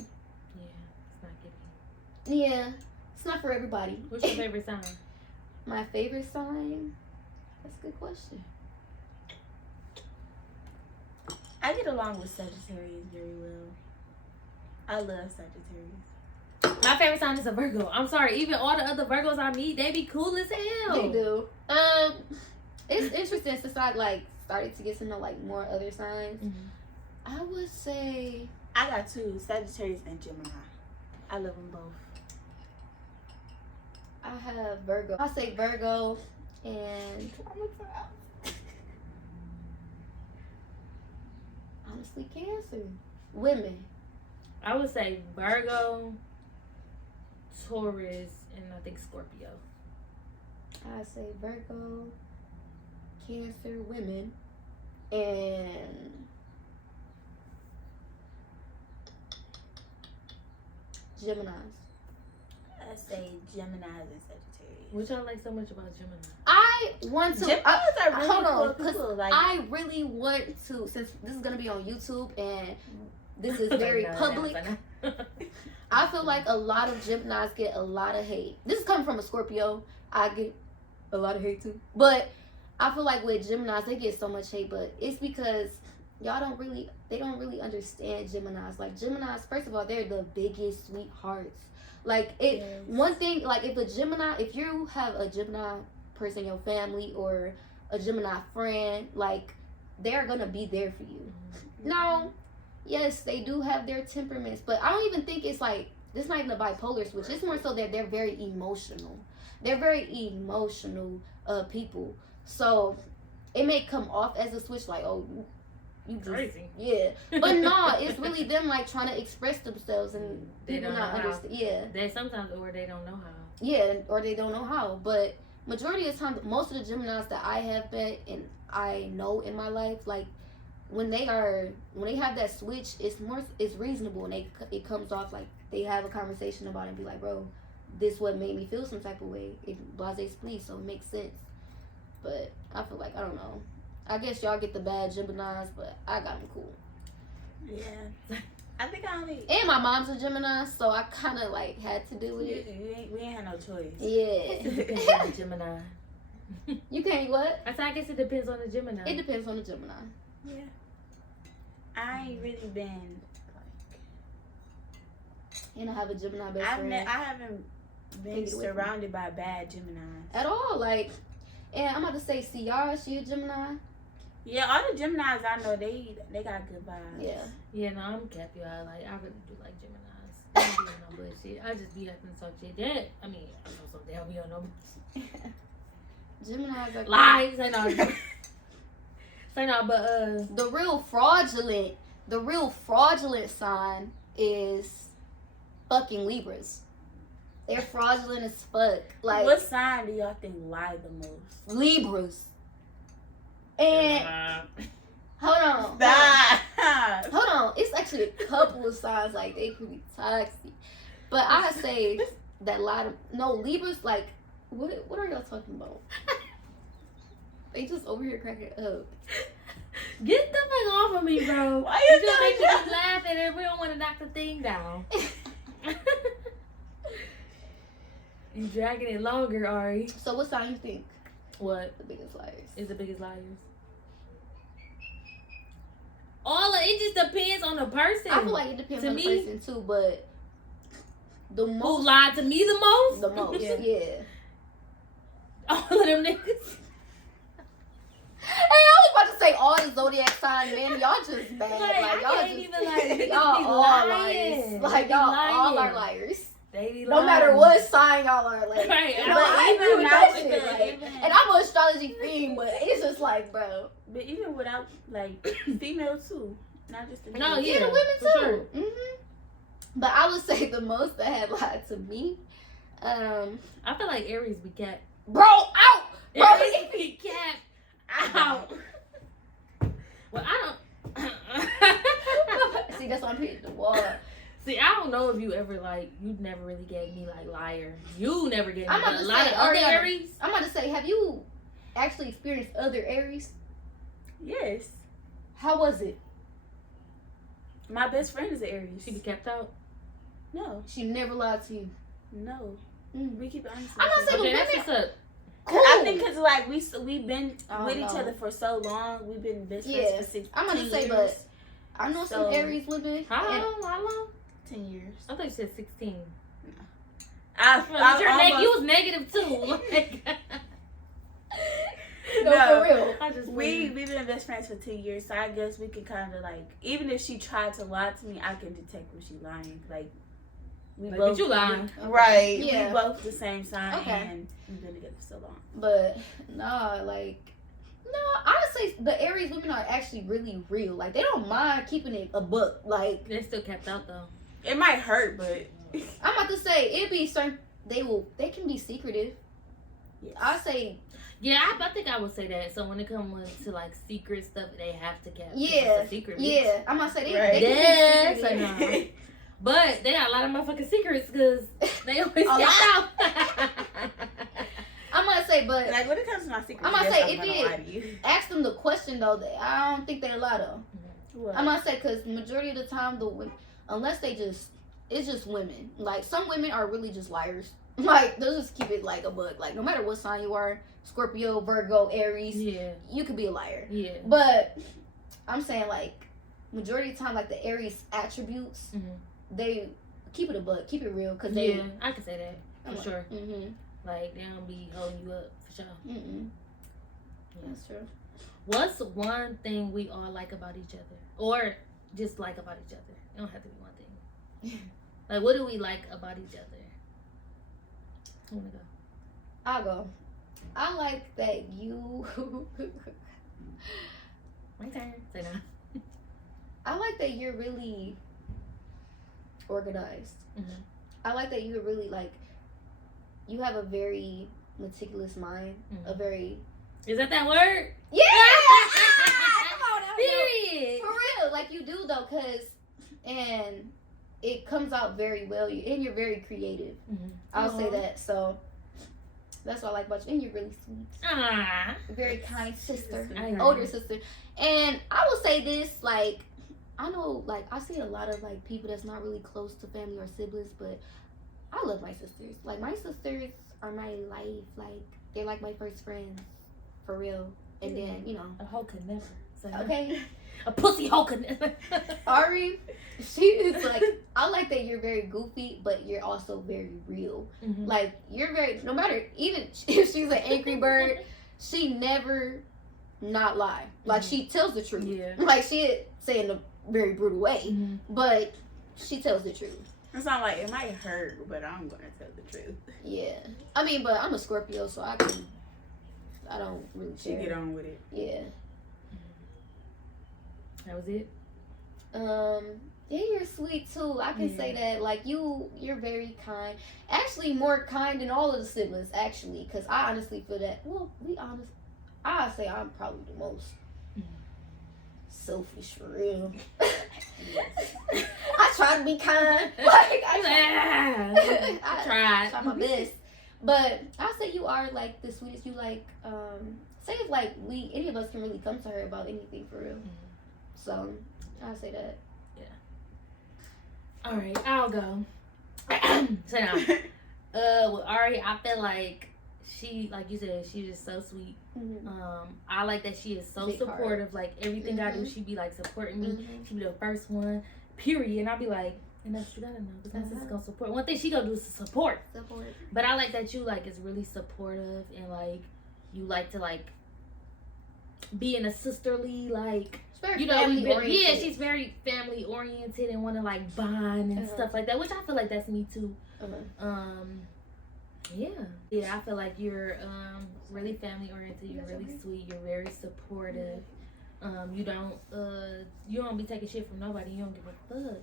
Yeah, it's not giving. Yeah, it's not for everybody. What's your favorite sign? My favorite sign? That's a good question. I get along with Sagittarius very well. I love Sagittarius. My favorite sign is a Virgo. I'm sorry, even all the other Virgos I meet, they be cool as hell. They do. It's interesting since I like started to get to know like more other signs. Mm-hmm. I would say I got two, Sagittarius and Gemini. I love them both. I have Virgo. I say Virgo and honestly Cancer. Women. I would say Virgo, Taurus, and I think Scorpio. I say Virgo, Cancer, women, and Geminis. I say Geminis and Sagittarius. What y'all like so much about Gemini? I want to. Geminis are really hold on, cool people. Like, I really want to. Since this is gonna be on YouTube and this is very public, I feel like a lot of Geminis get a lot of hate. This is coming from a Scorpio. I get a lot of hate too, but I feel like with Geminis they get so much hate, but it's because y'all don't really understand Geminis. Like Geminis, first of all, they're the biggest sweethearts. Like it, yes. One thing, like if you have a Gemini person in your family or a Gemini friend, like they're gonna be there for you. Mm-hmm. Now, yes, they do have their temperaments, but I don't even think it's like, it's not even a bipolar switch. It's more so that they're very emotional. they're very emotional people. So it may come off as a switch, like, oh, you just, crazy. Yeah. But no, it's really them like trying to express themselves and They people don't not know how. understand. Yeah. They sometimes, or they don't know how. Yeah, or they don't know how. But majority of the time, most of the Geminis that I have met and I know in my life, like when they have that switch, it's reasonable, and it comes off like they have a conversation about it and be like, bro, this what made me feel some type of way. It blase splee, so it makes sense. But I feel like, I don't know. I guess y'all get the bad Geminis, but I got them cool. Yeah. I think I only... And my mom's a Gemini, so I kind of like had to do it. We ain't had no choice. Yeah. It depends on the Gemini. You can't what? I said, I guess it depends on the Gemini. It depends on the Gemini. Yeah. I ain't really been And I have a Gemini best friend. I haven't been surrounded by bad Geminis. At all. Like, and I'm about to say, Ciara, she a Gemini. Yeah, all the Geminis I know, they got good vibes. Yeah. Yeah, no, I'm Cappy. I really do like Geminis. I don't be on no bullshit. I just be having some shit. That, I mean, I know something. I be on no bullshit. Geminis are Lies. I know. Say no, but the real fraudulent sign is fucking Libras. They're fraudulent as fuck. Like, what sign do y'all think lie the most? Libras. And hold on. It's actually a couple of signs like they could be toxic, but I say that Libras, like, what are y'all talking about? They just over here cracking up. Get the fuck off of me, bro. Why you just doing make that? me laughing and we don't want to knock the thing down. You dragging it longer, Ari. So what sign you think? What? The biggest liars. Is the biggest liars. It just depends on the person. I feel like it depends on the person too, but the most who lied to me the most? The most, yeah. All of them niggas. Hey, I was about to say all the zodiac sign men, y'all just bad. Like y'all ain't even like y'all all liars. Like y'all all are liars. No matter what sign y'all are, like, right. You know, I agree with that shit. Like, and I'm an astrology fiend, but it's just like, bro. But even without, like, female too, not just the no, men. yeah, the women too. Sure. But I would say the most that had lied to me. I feel like Aries be cat. Bro, out. Bro, Aries be cat. Out. Well, I don't. See, that's why I'm hitting the wall. See, I don't know if you ever you never really gave me liar. You never gave me I'm about to a lot say, of other Ariana, Aries. I'm about to say, have you actually experienced other Aries? Yes. How was it? My best friend is an Aries. She be kept out. No. She never lied to you. No. Mm. We keep it honest. I'm not saying Okay, that's what's up. Cool. I think because we've been with each know. other for so long. We've been best friends for 16 I'm gonna say, years. but I know some Aries women. How long? 10 years. I thought you said 16. You was negative too. No, for real. We've been best friends for 10 years, so I guess we can kind of even if she tried to lie to me, I can detect when she's lying. But you lying. Right. Yeah. We both the same sign, Okay. and we've been together so long. But I would say the Aries women are actually really real. Like, they don't mind keeping it a book. Like, They're still kept out though. It might hurt, but I'm about to say it'd be certain. They can be secretive. yes. I say. Yeah, I think I would say that. So when it comes to secret stuff, they have to keep Yeah. it's a secret. Yeah, I'm gonna say they Right. can be So secretive. no. But they got a lot of motherfucking secrets because they always A kept out. I'm gonna say, but when it comes to my secrets, I'm gonna yes, say I'm it gonna did. lie to you. Ask them the question though. I don't think they lie though. What? I'm gonna say because majority of the time unless it's just women. Like, some women are really just liars. Like, they'll just keep it like a book. Like, no matter what sign you are, Scorpio, Virgo, Aries, Yeah. you could be a liar. Yeah. But I'm saying majority of the time, the Aries attributes, they keep it a buck, keep it real, cause they. Yeah, I can say that for sure. Mm-hmm. They don't be holding you up for sure. Mm-mm. Yeah. That's true. What's one thing we all like about each other, or just like about each other? It don't have to be one thing. What do we like about each other? Who wanna go? I'll go. I like that you. My turn. Say no. I like that you're really organized. Mm-hmm. I like that you're really like. You have a very meticulous mind. Mm-hmm. A very. Is that word? Yeah. Come on, period. For real, like you do though, and it comes out very well. And you're very creative. Mm-hmm. I'll say that. So. That's what I like about you. And you're really sweet. Aww. Very kind sister. Older sister. And I will say this, like, I know, like, I see a lot of, like, people that's not really close to family or siblings, but I love my sisters. Like, my sisters are my life. Like, they're like my first friends. For real. And then, you know. A hoe could never. So Okay. A pussy hoe could never. Ari, she is like, I like that you're very goofy, but you're also very real. Mm-hmm. Like, you're very, no matter, even if she's an angry bird, she never not lie. Like, she tells the truth. Yeah. Like, she say in a very brutal way, Mm-hmm. but she tells the truth. It's not like, it might hurt, but I'm going to tell the truth. Yeah. I mean, but I'm a Scorpio, so I don't really She care. get on with it. Yeah. That was it? Yeah, you're sweet too. I can say that. Like, you're very kind. Actually, more kind than all of the siblings, actually. Because I honestly feel that, well, I say I'm probably the most selfish, for real. I try to be kind. Like, I try my best. But I say you are, like, the sweetest. You, like, say if, like, any of us can really come to her about anything, for real. So, I'll say that. All right, I'll go. So now, with Ari, I feel like she, like you said, she's just so sweet. Mm-hmm. I like that she is so Big supportive. heart. Like everything I do, she be like supporting me. Mm-hmm. She be the first one, period. And I'll be like, and that's what you gotta know, because that's just gonna support. One thing she gonna do is support. But I like that you like is really supportive and like you like to like be in a sisterly like. You know, yeah, she's very family oriented and want to like bond and stuff like that, which I feel like that's me too. Yeah, I feel like you're really family oriented. You're really sweet. You're very supportive. You don't be taking shit from nobody. You don't give a fuck.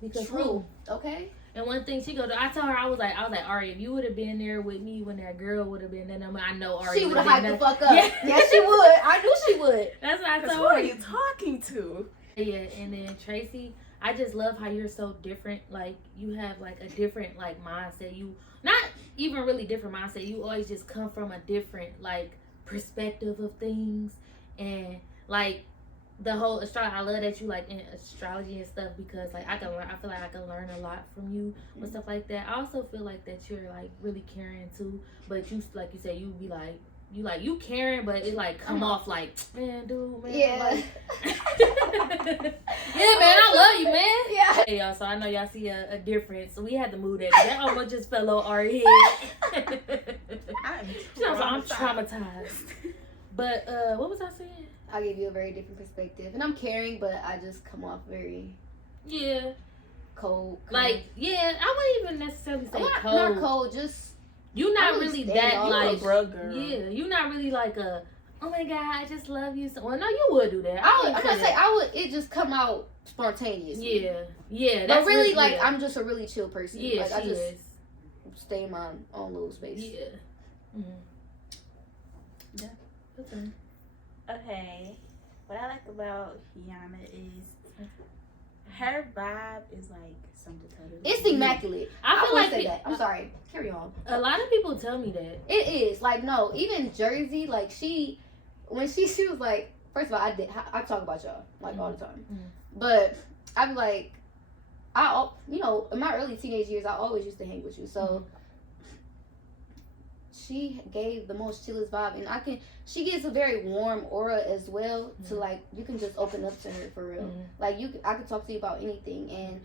Because True. Okay. And one thing she I told her I was like Ari, if you would have been there with me when that girl would have been there, I know Ari. She would have hyped the fuck up. Yeah, she would. I knew she would. That's what I told her. Who are you talking to? Yeah, and then Tracy, I just love how you're so different. Like you have like a different like mindset. You not even really different mindset. You always just come from a different like perspective of things, and like the whole astrology. I love that you like in astrology and stuff because like I feel like I can learn a lot from you with stuff like that. I also feel like that you're like really caring too, but you like you said you be like. You caring, but it like come off like, man, dude, man. Yeah. Like, yeah, man, I love you, man. Yeah. Hey, y'all, so I know y'all see a difference. So we had to move that. That almost just fell on our head. I'm traumatized. But, what was I saying? I'll give you a very different perspective. And I'm caring, but I just come off very... Yeah. Cold. Like, yeah, I wouldn't even necessarily say cold. Not cold, just... You're not really that like, bro girl. Yeah, you're not really like a, oh my God, I just love you so. Well, no, you would do that. I'm gonna say I would. It just come out spontaneously. Yeah. But really, like I'm just a really chill person. Yeah, like, I just is. stay in my own little space. Yeah. Yeah. Okay. What I like about Yana is her vibe is like something totally. It's immaculate. I feel like that. I'm sorry. Carry on. A lot of people tell me that. It is like no, even Jersey. Like when she was like, first of all, I talk about y'all like all the time, but I be like, in my early teenage years, I always used to hang with you, so. She gave the most chillest vibe, and she gives a very warm aura as well. To like, you can just open up to her for real. Like I could talk to you about anything, and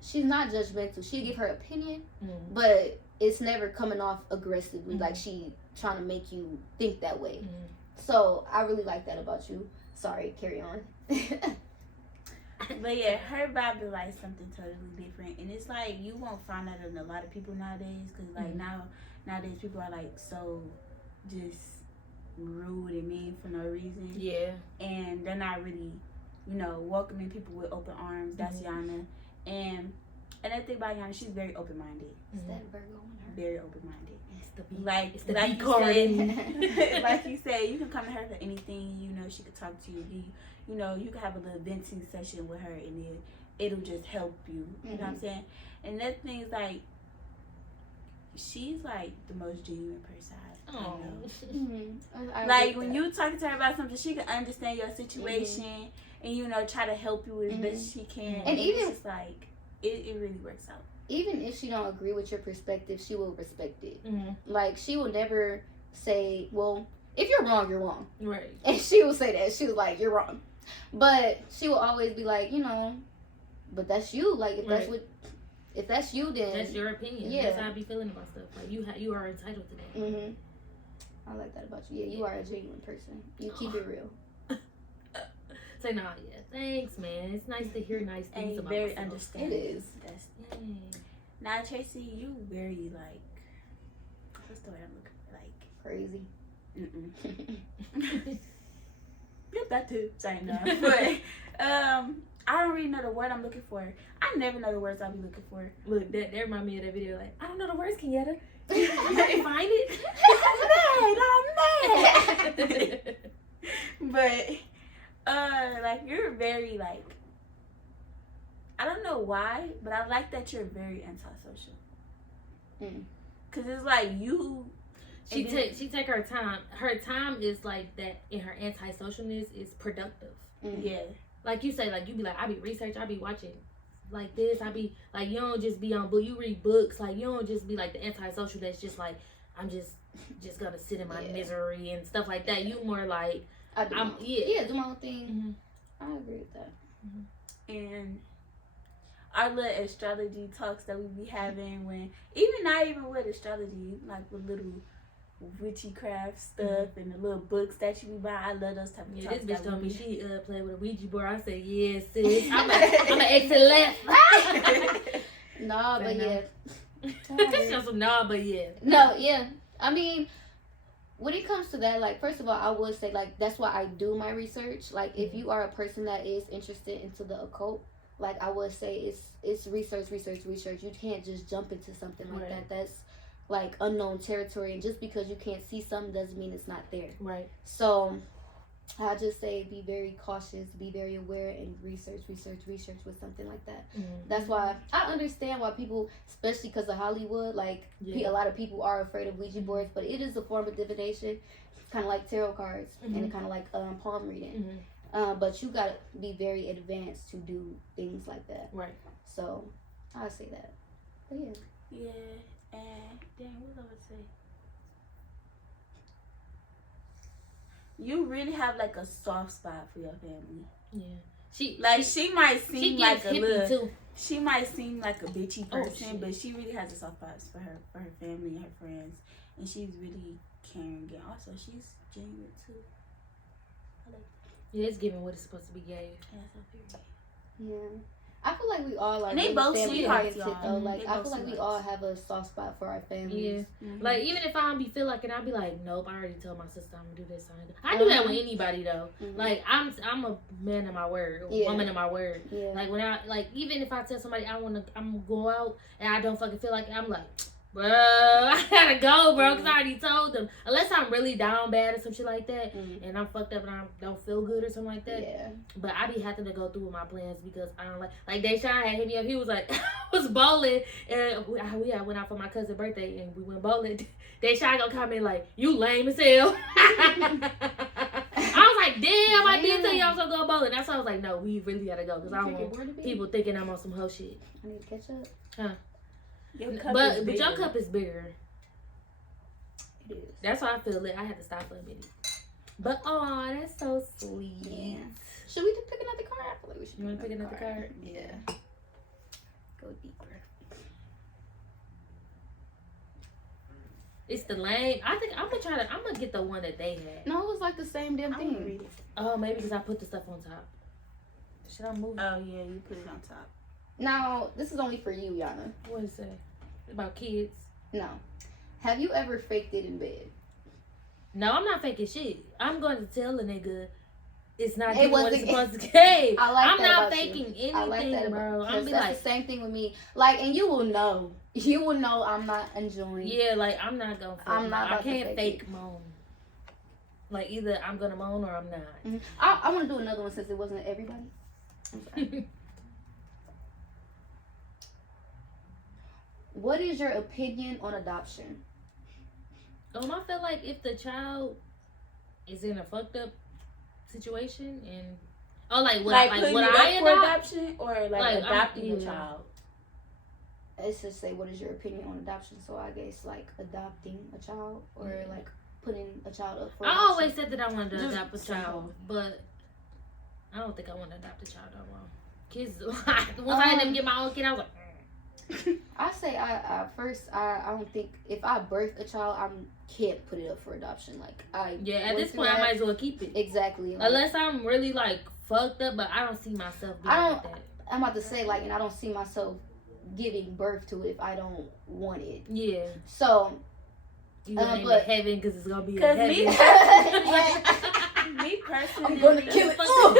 she's not judgmental. She'll give her opinion, but it's never coming off aggressively. Like she trying to make you think that way. So I really like that about you. Sorry, carry on. But yeah, her vibe is like something totally different, and it's like you won't find that in a lot of people nowadays, because like nowadays people are like so just rude and mean for no reason. Yeah. And they're not really, welcoming people with open arms. That's Yana. And another thing about Yana, she's very open minded. Is that Virgo in her? Very open minded. It's the like B you card. said, like you said, you can come to her for anything. She could talk to you. You can have a little venting session with her, and it'll just help you. You know what I'm saying? And that thing is like, she's like the most genuine person I know. Like when you talking to her about something, she can understand your situation and try to help you as best she can. And even it's like it really works out. Even if she don't agree with your perspective, she will respect it. Like she will never say, "Well, if you're wrong, you're wrong." Right. And she will say that. She was like, "You're wrong," but she will always be like, but that's you. Like if that's you, then that's your opinion. Yeah, that's how I be feeling about stuff. Like you are entitled to that. I like that about you. Yeah, you are a genuine person. You keep it real. Say nah, yeah. Thanks, man. It's nice to hear nice things about very myself. understanding. It is. That's now, Tracy, you very like. What's the word I'm looking for? Like Crazy. Yep, that too. Sorry, no. But I don't really know the word I'm looking for. I never know the words I'll be looking for. Look, that remind me of that video. Like, I don't know the words, Kenyatta. You can find it. I'm mad. But like you're very like, I don't know why, but I like that you're very antisocial. Cause it's like you. She take her time. Her time is like that in her antisocialness is productive. Yeah. Like you say, like you be like, I be research, I be watching like this, I be like, you don't just be on book, you read books, like you don't just be like the antisocial that's just like, I'm just gonna sit in my misery and stuff like that. You more like do my own thing. I agree with that. And our little astrology talks that we be having not even with astrology, like with little witchcraft stuff and the little books that you be buying. I love those type of talks. This bitch told me she played with a Ouija board. I said, yeah, sis. I'm an excellent. Nah, but yeah. That's just some nah, but yeah. No, yeah. I mean, when it comes to that, like, first of all, I would say, like, that's why I do my research. Like, if you are a person that is interested into the occult, like, I would say it's research. You can't just jump into something like that. That's, like, unknown territory. And just because you can't see something doesn't mean it's not there. Right. So, I just say be very cautious, be very aware, and research with something like that. That's why I understand why people, especially because of Hollywood, like a lot of people are afraid of Ouija boards, but it is a form of divination, kind of like tarot cards and kind of like palm reading. But you gotta be very advanced to do things like that. Right. So I say that. But yeah. Yeah. And damn, what was I gonna say? You really have like a soft spot for your family. Yeah. She might seem like a little. Too. She might seem like a bitchy person, but she really has a soft spot for her family and her friends, and she's really caring. And also, she's genuine too. I like that. Yeah, it's giving what it's supposed to be gave. Yeah. I feel like we all are and they both sweethearts, y'all. Though. Like I feel like we all have a soft spot for our families. Yeah. Like even if I don't feel like it, I'll be like, nope. I already told my sister I'm gonna do this. I do that with anybody though. Like I'm a man of my word, woman of my word. Yeah. Like when even if I tell somebody I'm gonna go out and I don't fucking feel like it, I'm like, bro, I gotta go, bro, because I already told them. Unless I'm really down bad or some shit like that, and I'm fucked up and I don't feel good or something like that. Yeah. But I be having to go through with my plans because I don't like Deshaun had hit me up. He was like, I was bowling and we went out for my cousin's birthday and we went bowling. Deshaun gonna comment like, you lame as hell. I was like, damn, I did tell you I was gonna go bowling. That's why I was like, no, we really gotta go because I don't want people thinking I'm on some hoe shit. I need to catch up. Huh. But your cup is bigger. It is. That's why I feel lit. I had to stop for a minute. But that's so sweet. Yeah. Should we just pick another card? I feel like we should. You want to pick another card? Yeah. Go deeper. It's the lame. I think I'm gonna get the one that they had. No, it was like the same damn thing. Read it. Oh, maybe because I put the stuff on top. Should I move? Oh yeah, you put it on top. Now, this is only for you, Yana. What is it? About kids? No. Have you ever faked it in bed? No, I'm not faking shit. I'm going to tell a nigga it's not It getting what wasn't- it's supposed to get. I like I'm that not about faking you. anything, I like that bro. about, I'm be that's like, the same thing with me. Like, and you will know. You will know I'm not enjoying. yeah, like I'm not gonna. I'm not I about to can't fake fake moan. Like either I'm gonna moan or I'm not. Mm-hmm. I want to do another one since it wasn't everybody. I'm sorry. What is your opinion on adoption? I feel like if the child is in a fucked up situation and Like what putting I it up for adopt, adoption or like adopting a yeah. child. It's just say, what is your opinion on adoption? So I guess like adopting a child or like putting a child up for I adoption. always said that I wanted to Just adopt a simple. child, but I don't think I want to adopt a child no more. Kids, once I ended up get my own kid, I was like. I say I don't think if I birth a child I can't put it up for adoption. Like At this point I might as well keep it. Exactly. Like, Unless I'm really like fucked up, but I don't see myself being like that. I'm about to say like, and I don't see myself giving birth to it if I don't want it. Yeah. So You gonna name but- it heaven because it's gonna be in Cause heaven. me personally, I'm gonna kill it. fucked Ooh.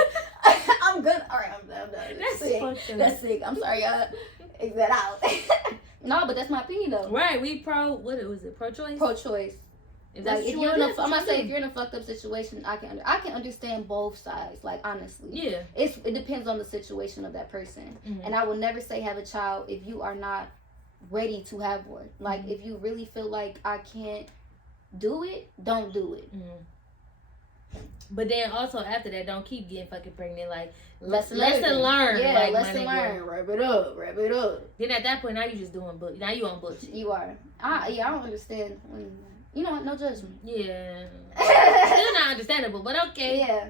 I'm gonna. All right, I'm done. That's sick. fucked up. That's sick. I'm sorry, y'all. Exit that out. No, but that's my opinion though. Right, we what was it? Pro-choice? Pro-choice. If Like that's if what you're you in want, I'm gonna say if do. you're in a fucked up situation, I can understand both sides. Like honestly, Yeah. it depends on the situation of that person. Mhm. And I will never say have a child if you are not ready to have one. Like Mhm. if you really feel like I can't do it, don't do it. Mhm. But then also after that, don't keep getting fucking pregnant. Like Lesson learned. Yeah, like, lesson my nigga. learned. Wrap it up. Wrap it up. Then at that point, now you just doing book. Now you on bullshit. You are. I don't understand when. You know what? No judgment. Yeah. Still not understandable, but okay. Yeah.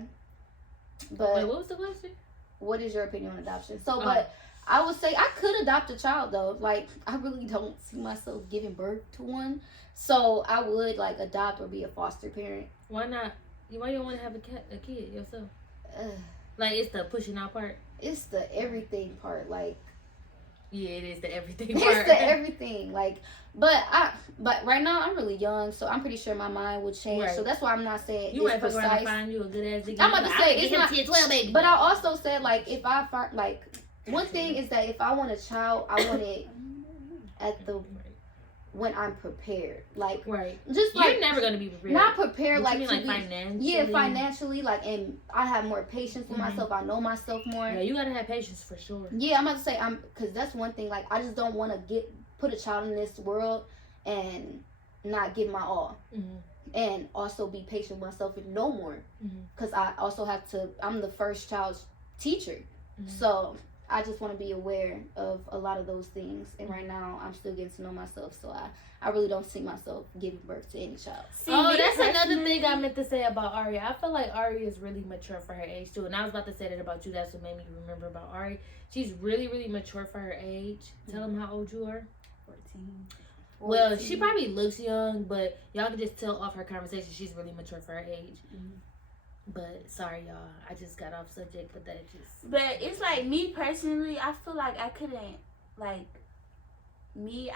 But Wait, what was the question? what is your opinion on adoption? So, Oh. but I would say I could adopt a child though. Like I really don't see myself giving birth to one. So I would like adopt or be a foster parent. Why not? Why you don't want to have a kid yourself? Ugh. Like it's the pushing out part. It's the everything part. Like Yeah, it is the everything part. it's the everything. Like, but right now I'm really young, so I'm pretty sure my mind will change. Right. So that's why I'm not saying You it's might fuck around and precise. find you a good ass nigga. I'm about to say it's not. 10, 12 baby. But I also said like if I find like one thing is that if I want a child, I want it at the when I'm prepared. Like right. just You're like never gonna be prepared. not prepared What like you to mean, be financially. yeah financially like, and I have more patience with Mhm. myself. I know myself more. Yeah, you gotta have patience for sure. Yeah, I'm about to say because that's one thing. Like I just don't want to put a child in this world and not give my all. Mm-hmm. And also be patient with myself and know more. Mm-hmm. Because I also have to, I'm the first child's teacher. Mhm. So I just want to be aware of a lot of those things. And right now I'm still getting to know myself. So I really don't see myself giving birth to any child. See, Oh, me that's another personally- thing I meant to say about Ari. I feel like Ari is really mature for her age too. And I was about to say that about you. That's what made me remember about Ari. She's really, really mature for her age. Tell them how old you are. 14. Well, she probably looks young, but y'all can just tell off her conversation she's really mature for her age. Mhm. But sorry, y'all. I just got off subject, but that just. But it's like me personally, I feel like I couldn't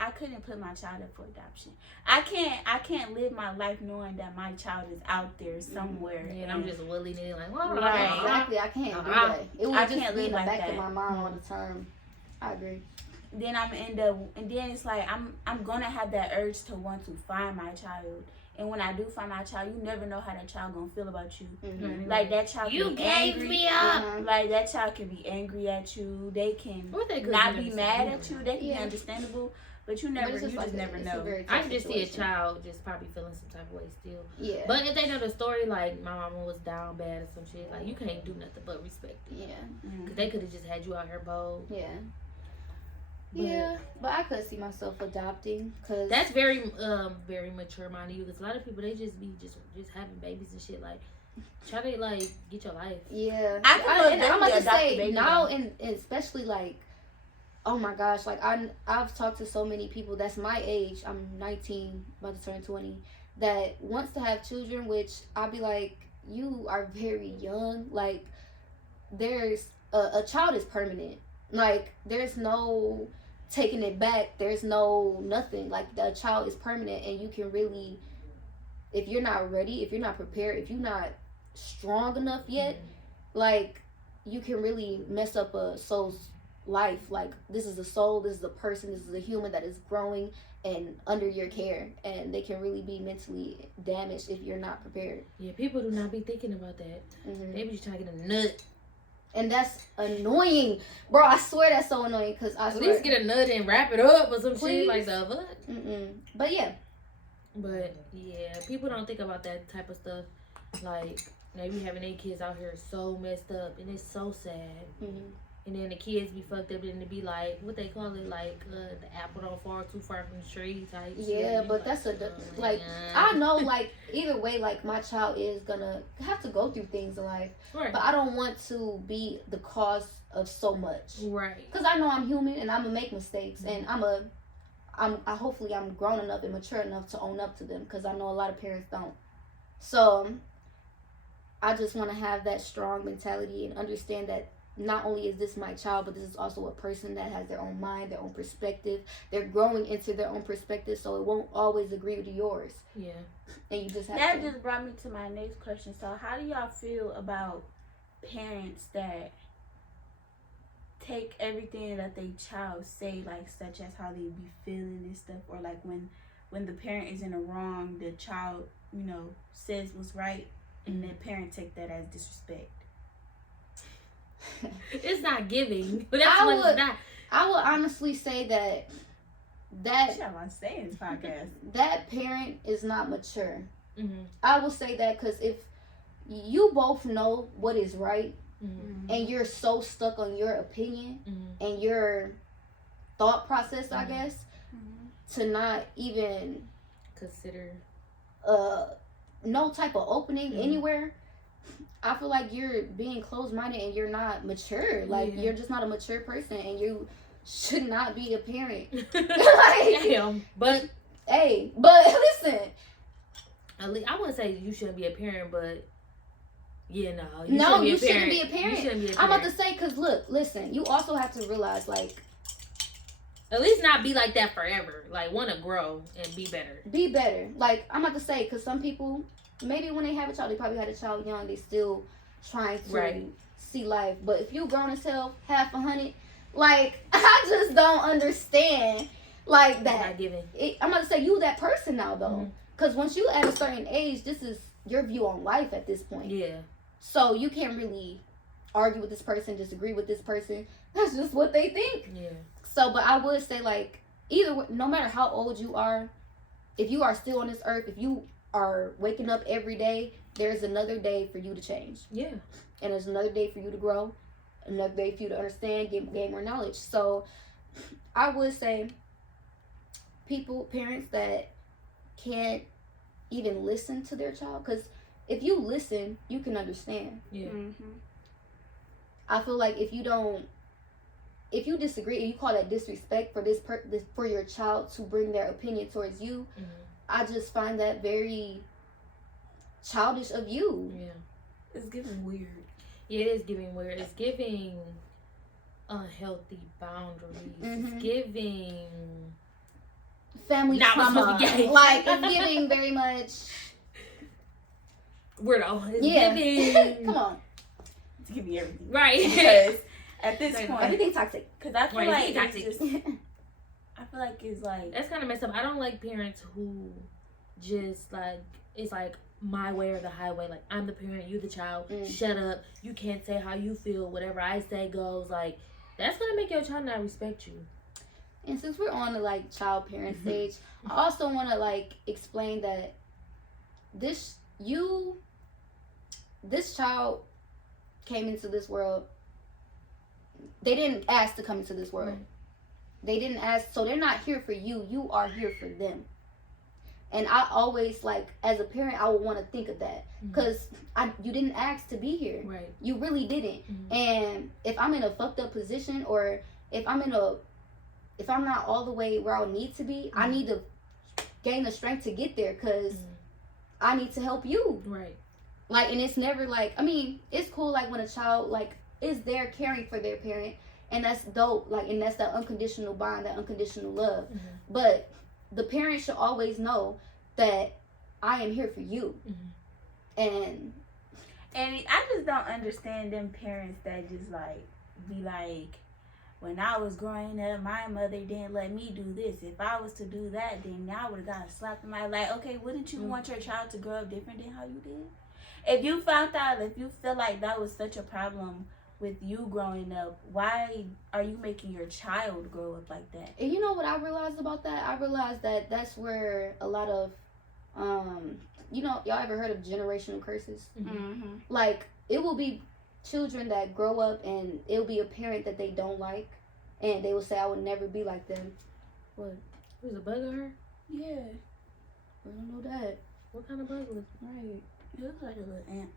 I couldn't put my child up for adoption. I can't live my life knowing that my child is out there somewhere. Yeah, and I'm just willy nilly like, well, Right. Exactly. I can't do Uh-uh. that. It would I just can't be in live the like back of that. my mind all the time. I agree. Then I'm end up, and then it's like I'm gonna have that urge to want to find my child. And when I do find my child, you never know how that child gonna feel about you. Mm-hmm. Like that child You can be gave angry. me up. Mhm. Like that child can be angry at you. They can What they could not do be to mad you. at you. They can Yeah. be understandable, but you But never, it's you like just never it's a know. very I tough can just see a situation. child just probably feeling some type of way still. Yeah. But if they know the story, like my mama was down bad or some shit, like you can't do nothing but respect it. Yeah. Mm. Cause they could have just had you out here bold. Yeah. But- Yeah, but I could see myself adopting because That's very mature minded you. Cause a lot of people they just be just having babies and shit. Like try to like get your life. yeah. I can and I'm about definitely to adopt a say baby now, though. and especially like, oh my gosh, like I've talked to so many people that's my age. I'm 19, about to turn 20, that wants to have children. Which I'll be like, you are very young. Like there's a child is permanent. Like, there's no taking it back. There's no nothing. Like, the child is permanent, and you can really, if you're not ready, if you're not prepared, if you're not strong enough yet, like, you can really mess up a soul's life. Like, this is a soul, this is a person, this is a human that is growing and under your care, and they can really be mentally damaged if you're not prepared. Yeah, people do not be thinking about that. They be trying to get a nut. And that's annoying, bro. I swear that's so annoying, because I swear. At least get a nut and wrap it up or some shit like that. But yeah. But yeah, people don't think about that type of stuff. Like, they be having their kids out here so messed up, and it's so sad. And then the kids be fucked up, and it be like, what they call it, like, the apple don't fall too far from the tree type shit. Yeah, but that's like, I know, like, either way, like, my child is gonna have to go through things in life. Right. But I don't want to be the cause of so much. Right. Because I know I'm human, and I'm gonna make mistakes, and hopefully I'm grown enough and mature enough to own up to them, because I know a lot of parents don't. So, I just want to have that strong mentality and understand that not only is this my child, but this is also a person that has their own mind, their own perspective. They're growing into their own perspective, so it won't always agree with yours. Yeah. And you just have that just brought me to my next question. So how do y'all feel about parents that take everything that their child say, like, such as how they be feeling and stuff, or like when the parent is in the wrong, the child, you know, says what's right, and the parent take that as disrespect? It's not giving. But that's what it's not. I would honestly say that say in this podcast. That parent is not mature. I will say that, because if you both know what is right, and you're so stuck on your opinion and your thought process, I guess, to not even consider no type of opening anywhere, I feel like you're being closed-minded and you're not mature. Like, you're just not a mature person, and you should not be a parent. Like, damn. But listen. At least, I wouldn't say you shouldn't be a parent, but you shouldn't be a parent. I'm about to say, because listen, you also have to realize, like, at least not be like that forever. Like, want to grow and be better. Be better. Like, I'm about to say, because some people, maybe when they have a child, they probably had a child young, they still trying to see life. But if you grown as hell, half 100, like, I just don't understand, like, that. Not giving. I'm about to say, you that person now, though. Because once you at a certain age, this is your view on life at this point. Yeah. So you can't really argue with this person, disagree with this person. That's just what they think. Yeah. So, but I would say, like, no matter how old you are, if you are still on this earth, if you are waking up every day, there's another day for you to change. Yeah. And there's another day for you to grow, another day for you to understand, gain more knowledge. So, I would say parents that can't even listen to their child, because if you listen, you can understand. Yeah. I feel like if you disagree and you call that disrespect for your child to bring their opinion towards you, I just find that very childish of you. Yeah. It's giving weird. Yeah, it is giving weird. It's giving unhealthy boundaries. It's giving family trauma. Like, it's giving very much weirdo. It's giving. Come on. It's giving everything. Right. Because at this point, everything toxic. Because I feel like toxic. I feel like it's like, that's kind of messed up. I don't like parents who just like, it's like my way or the highway. Like, I'm the parent, you the child. Shut up. You can't say how you feel. Whatever I say goes. Like, that's gonna make your child not respect you. And since we're on the, like, child parent stage, I also want to, like, explain that this child came into this world. They didn't ask to come into this world. They didn't ask, so they're not here for you. You are here for them. And I always, like, as a parent, I would want to think of that, because you didn't ask to be here. Right. You really didn't. And if I'm in a fucked up position, or if I'm not all the way where I need to be, I need to gain the strength to get there, because I need to help you. Right. Like, and it's never like, I mean, it's cool, like, when a child, like, is there caring for their parent, and that's dope. Like, and that's that unconditional bond, that unconditional love. Mm-hmm. But the parent should always know that I am here for you. And I just don't understand them parents that just like be like, when I was growing up, my mother didn't let me do this. If I was to do that, then I would have got a slap in my like. Okay, wouldn't you want your child to grow up different than how you did? If you found out, if you feel like that was such a problem with you growing up, why are you making your child grow up like that? And you know what I realized about that? I realized that that's where a lot of, you know, y'all ever heard of generational curses? Mm-hmm. Like, it will be children that grow up and it'll be a parent that they don't like, and they will say, I would never be like them. What? There's a bug on her? Yeah. I don't know that. What kind of bug was it? Right. It looks like a little ant.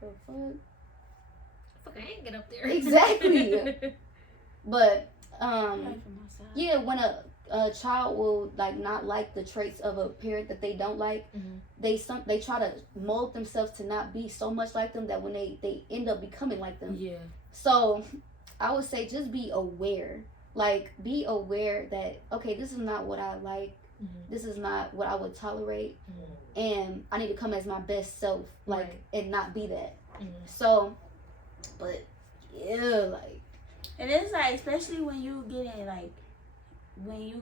The fuck? Fuck, I ain't get up there. Exactly. But, Right from outside. yeah, when a child will like not like the traits of a parent that they don't like, they try to mold themselves to not be so much like them that when they end up becoming like them. Yeah. So I would say just be aware. Like, be aware that, okay, this is not what I like. This is not what I would tolerate. And I need to come as my best self, like, Right. and not be that. So, but yeah, like, And it's like, especially when you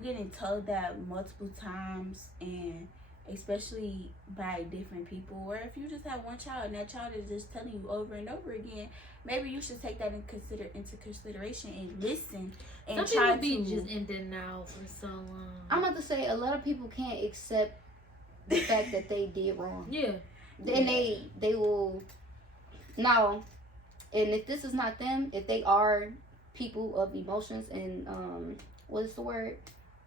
getting told that multiple times, and especially by different people, or if you just have one child and that child is just telling you over and over again, maybe you should take that into consideration and listen and Some try people be to just in denial for so long. I'm about to say, a lot of people can't accept the fact that they did wrong. Yeah. Then they will now, and if this is not them, if they are people of emotions and what is the word?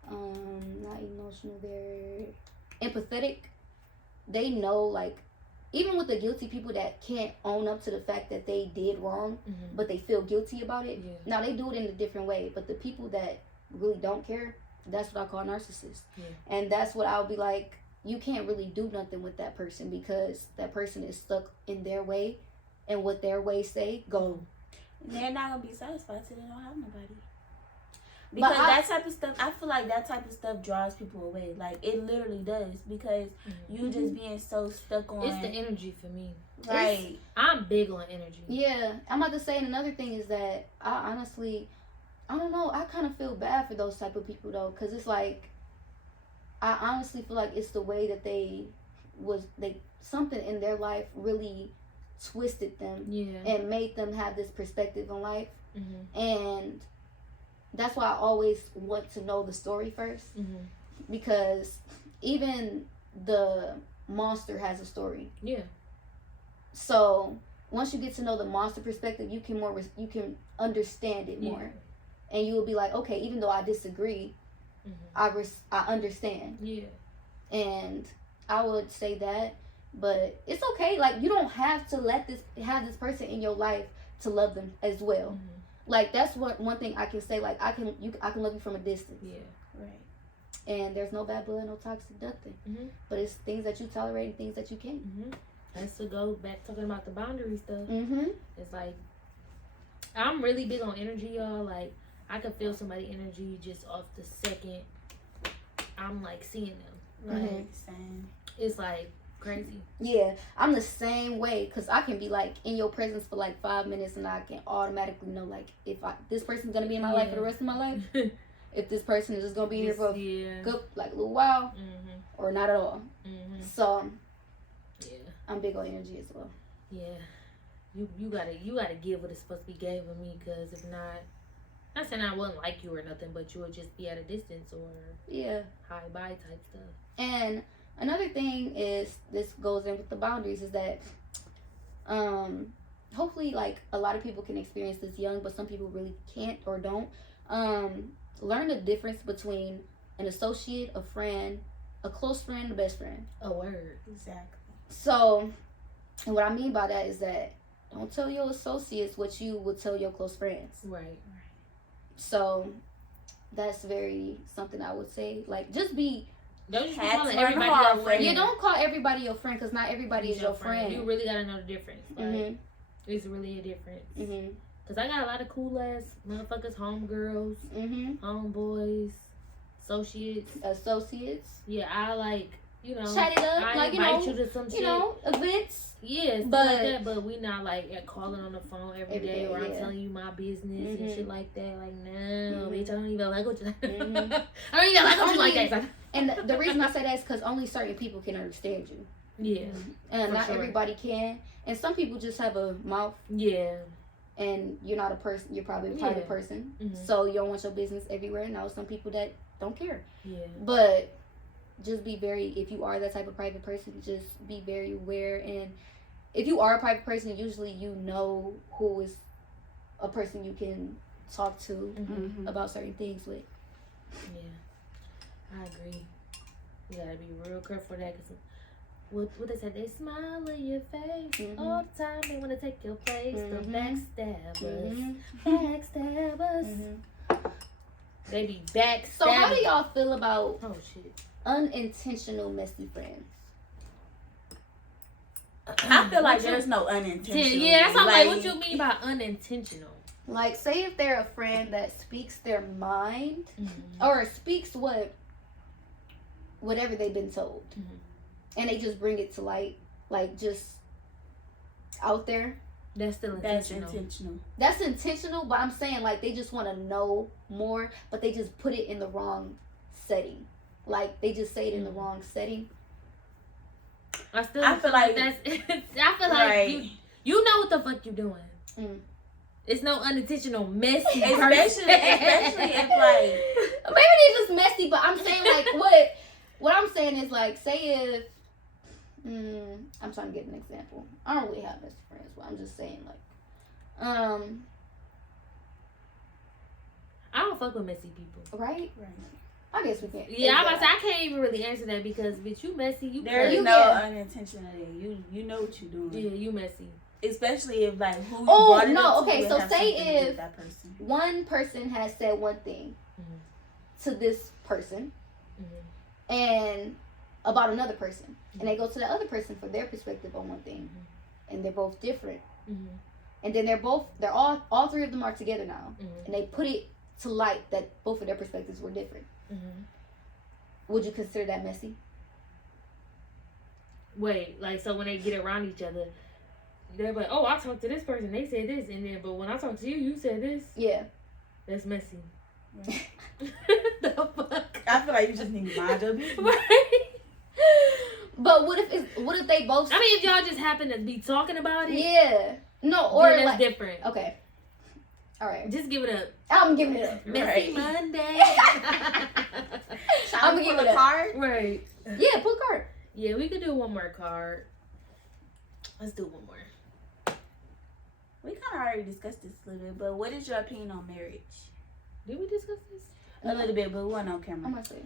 Not emotional, they're empathetic. They know, like, even with the guilty people that can't own up to the fact that they did wrong, but they feel guilty about it. Yeah. Now they do it in a different way, but the people that really don't care, that's what I call narcissists. Yeah. And that's what I'll be like, you can't really do nothing with that person because that person is stuck in their way, and what their ways say, go. they're not gonna be satisfied till they don't have nobody. Because that type of stuff, I feel like that type of stuff draws people away. Like, it literally does, because you just being so stuck on. It's the energy for me. Right. I'm big on energy. Yeah, I'm about to say, and another thing is that I honestly, I don't know, I kind of feel bad for those type of people though, because it's like, I honestly feel like it's the way that something in their life really twisted them and made them have this perspective on life. And that's why I always want to know the story first, because even the monster has a story. Yeah. So once you get to know the monster perspective, you can understand it more, and you will be like, okay, even though I disagree, I understand. Yeah. And I would say that, but it's okay. Like, you don't have to have this person in your life to love them as well. Like, that's one thing I can say. Like, I can love you from a distance. Yeah. Right. And there's no bad blood, no toxic nothing. But it's things that you tolerate and things that you can't. That's to go back talking about the boundary stuff. It's like, I'm really big on energy, y'all. Like, I can feel somebody's energy just off the second I'm like seeing them. Like, it's like crazy. Yeah, I'm the same way, because I can be like in your presence for like 5 minutes and I can automatically know, like, if this person's gonna be in my life for the rest of my life, if this person is just gonna be here for a good, like, little while, or not at all. So I'm big on energy as well. Yeah, you gotta give what it's supposed to be given me, because if not saying I wouldn't like you or nothing, but you would just be at a distance or hi bye type stuff. And another thing is, this goes in with the boundaries, is that hopefully, like, a lot of people can experience this young, but some people really can't or don't. Learn the difference between an associate, a friend, a close friend, a best friend. A word. Exactly. So, and what I mean by that is that don't tell your associates what you would tell your close friends. Right. So, that's something I would say. Like, just be... Don't you call everybody your friend. You don't call everybody your friend, because not everybody is your friend. You really gotta know the difference. Like, It's really a difference. Cause I got a lot of cool ass motherfuckers, homegirls, homeboys, associates. Yeah, I like, you know, chat it up, I like, invite you to some shit. You know, events. Yes, but like that, but we not like calling on the phone every day, or I'm telling you my business and shit like that. Like, no, bitch, I don't even like what you. I don't even like what you like that. And the reason I say that is because only certain people can understand you. Yeah, and not everybody can. And some people just have a mouth. Yeah. And you're not a person. You're probably a private person, so you don't want your business everywhere. And now some people that don't care. Yeah. But just be very. If you are that type of private person, just be very aware. And if you are a private person, usually you know who is a person you can talk to about certain things with. Yeah, I agree. You gotta be real careful for that, because what they said, they smile in your face all the time. They want to take your place. The backstabbers, backstabbers. They be backstabbing. So how do y'all feel about shit, unintentional messy friends? I feel like there's no unintentional. Yeah, that's like what you mean by unintentional. Like, say if they're a friend that speaks their mind or speaks whatever they've been told. And they just bring it to light, like just out there. That's still intentional. That's intentional, but I'm saying like they just want to know more, but they just put it in the wrong setting. Like they just say it in the wrong setting. I feel like that's. I feel like you know what the fuck you doing. It's no unintentional messy. Especially if like maybe it's just messy, but I'm saying like what I'm saying is like, say if I'm trying to get an example. I don't really have messy friends, but I'm just saying like I don't fuck with messy people. Right. I guess we can't. Yeah, I'm about to say I can't even really answer that because bitch, you messy. There's no unintentionality. You know what you're doing. Yeah, you messy. Especially if like who you so say if that person. One person has said one thing to this person and about another person, and they go to the other person for their perspective on one thing, and they're both different, and then they're all three of them are together now, and they put it to light that both of their perspectives were different. Would you consider that messy? Wait, like, so when they get around each other, they're like, oh, I talked to this person, they said this, and then, but when I talked to you, you said this. Yeah. That's messy. The fuck? I feel like you just need to mind your business. Right? But what if they both... I mean, if y'all just happen to be talking about it. Yeah. No, or that's like... different. Okay. All right. Just give it up. I'm giving it up. Messy Monday. I'm gonna give it a card. Right. Yeah, pull a card. Yeah, we could do one more card. Let's do one more. We kind of already discussed this a little bit, but what is your opinion on marriage? Did we discuss this? A little bit, but we weren't on camera. I'm gonna say.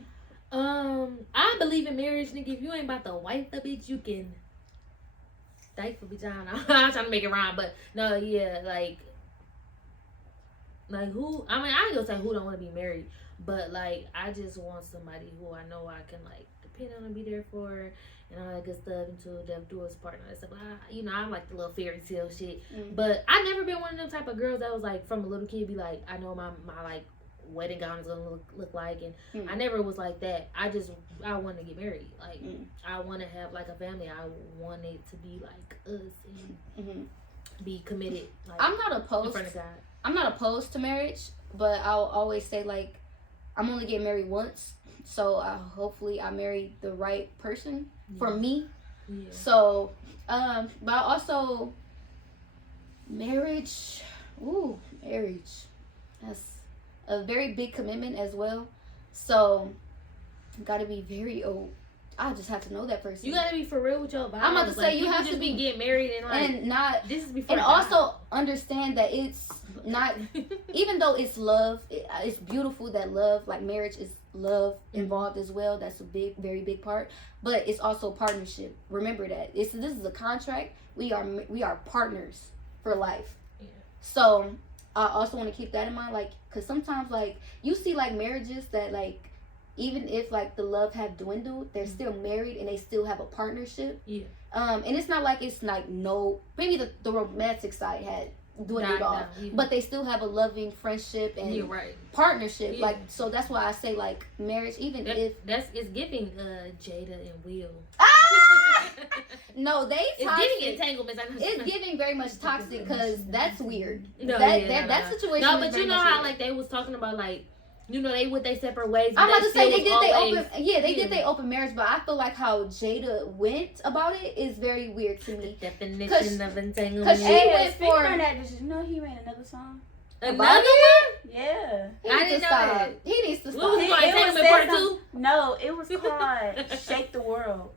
I believe in marriage, nigga. If you ain't about to wife the bitch, you can die for bitch. I don't know. I'm trying to make it rhyme, but no, yeah, like who? I mean, I ain't gonna say who don't want to be married, but like I just want somebody who I know I can like depend on and be there for, and all that good stuff until death do us part and all that stuff. But I'm like the little fairy tale shit. But I never been one of them type of girls that was like from a little kid be like, I know my like wedding gown is gonna look like, and I never was like that. I want to get married. Like I want to have like a family. I want it to be like us and be committed. Like, I'm not opposed. In front of God. I'm not opposed to marriage, but I'll always say like I'm only getting married once, so hopefully I marry the right person for me. Yeah. So, but also marriage. That's a very big commitment as well. So, gotta be very I just have to know that person. You gotta be for real with your vows. I'm about to say you have to be getting married and like and not this is before. And also understand that it's not even though it's love, it's beautiful that love, like marriage is love involved as well. That's a very big part. But it's also partnership. Remember that this is a contract. We are partners for life. Yeah. So I also want to keep that in mind, like, because sometimes like you see like marriages that like even if like the love have dwindled, they're still married and they still have a partnership. Yeah. And it's not like it's like no, maybe the romantic side had dwindled off, but they still have a loving friendship and partnership. Like, so that's why I say like marriage, even if it's giving Jada and Will. No, it's giving entanglements. It's giving very much toxic because that's weird. No, that situation. No, but you know how like they was talking about like, you know, they went their separate ways. I'm about to say they did they open marriage, but I feel like how Jada went about it is very weird to me. The definition of entanglement. Because she went for that. Did you know he made another song? Another one? Yeah. I didn't know that. He needs to stop. Entanglement part 2? No, it was called "Shake the World."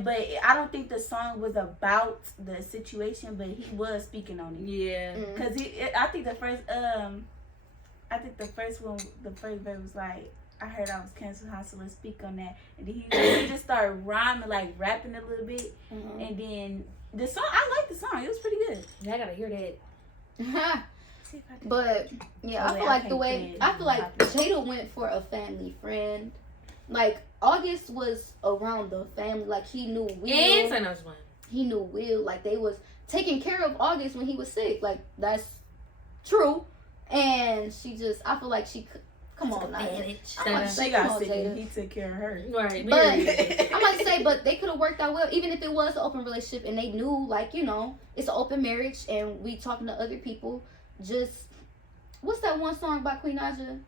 But I don't think the song was about the situation, but he was speaking on it. Yeah. Because I think the first one, the first verse was like, I heard I was canceled, how so let's speak on that. And then he just started rhyming, like rapping a little bit. And then the song, I like the song. It was pretty good. Yeah, I gotta hear that. But yeah, I feel like Jada went for a family friend. Like August was around the family. Like he knew Will. And he knew Will. Like they was taking care of August when he was sick. Like that's true. And I feel like she could. Come on, she got sick and he took care of her. Right. But I'm about to say, but they could have worked out well, even if it was an open relationship and they knew, like, you know, it's an open marriage and we talking to other people. Just, what's that one song by Queen Naja?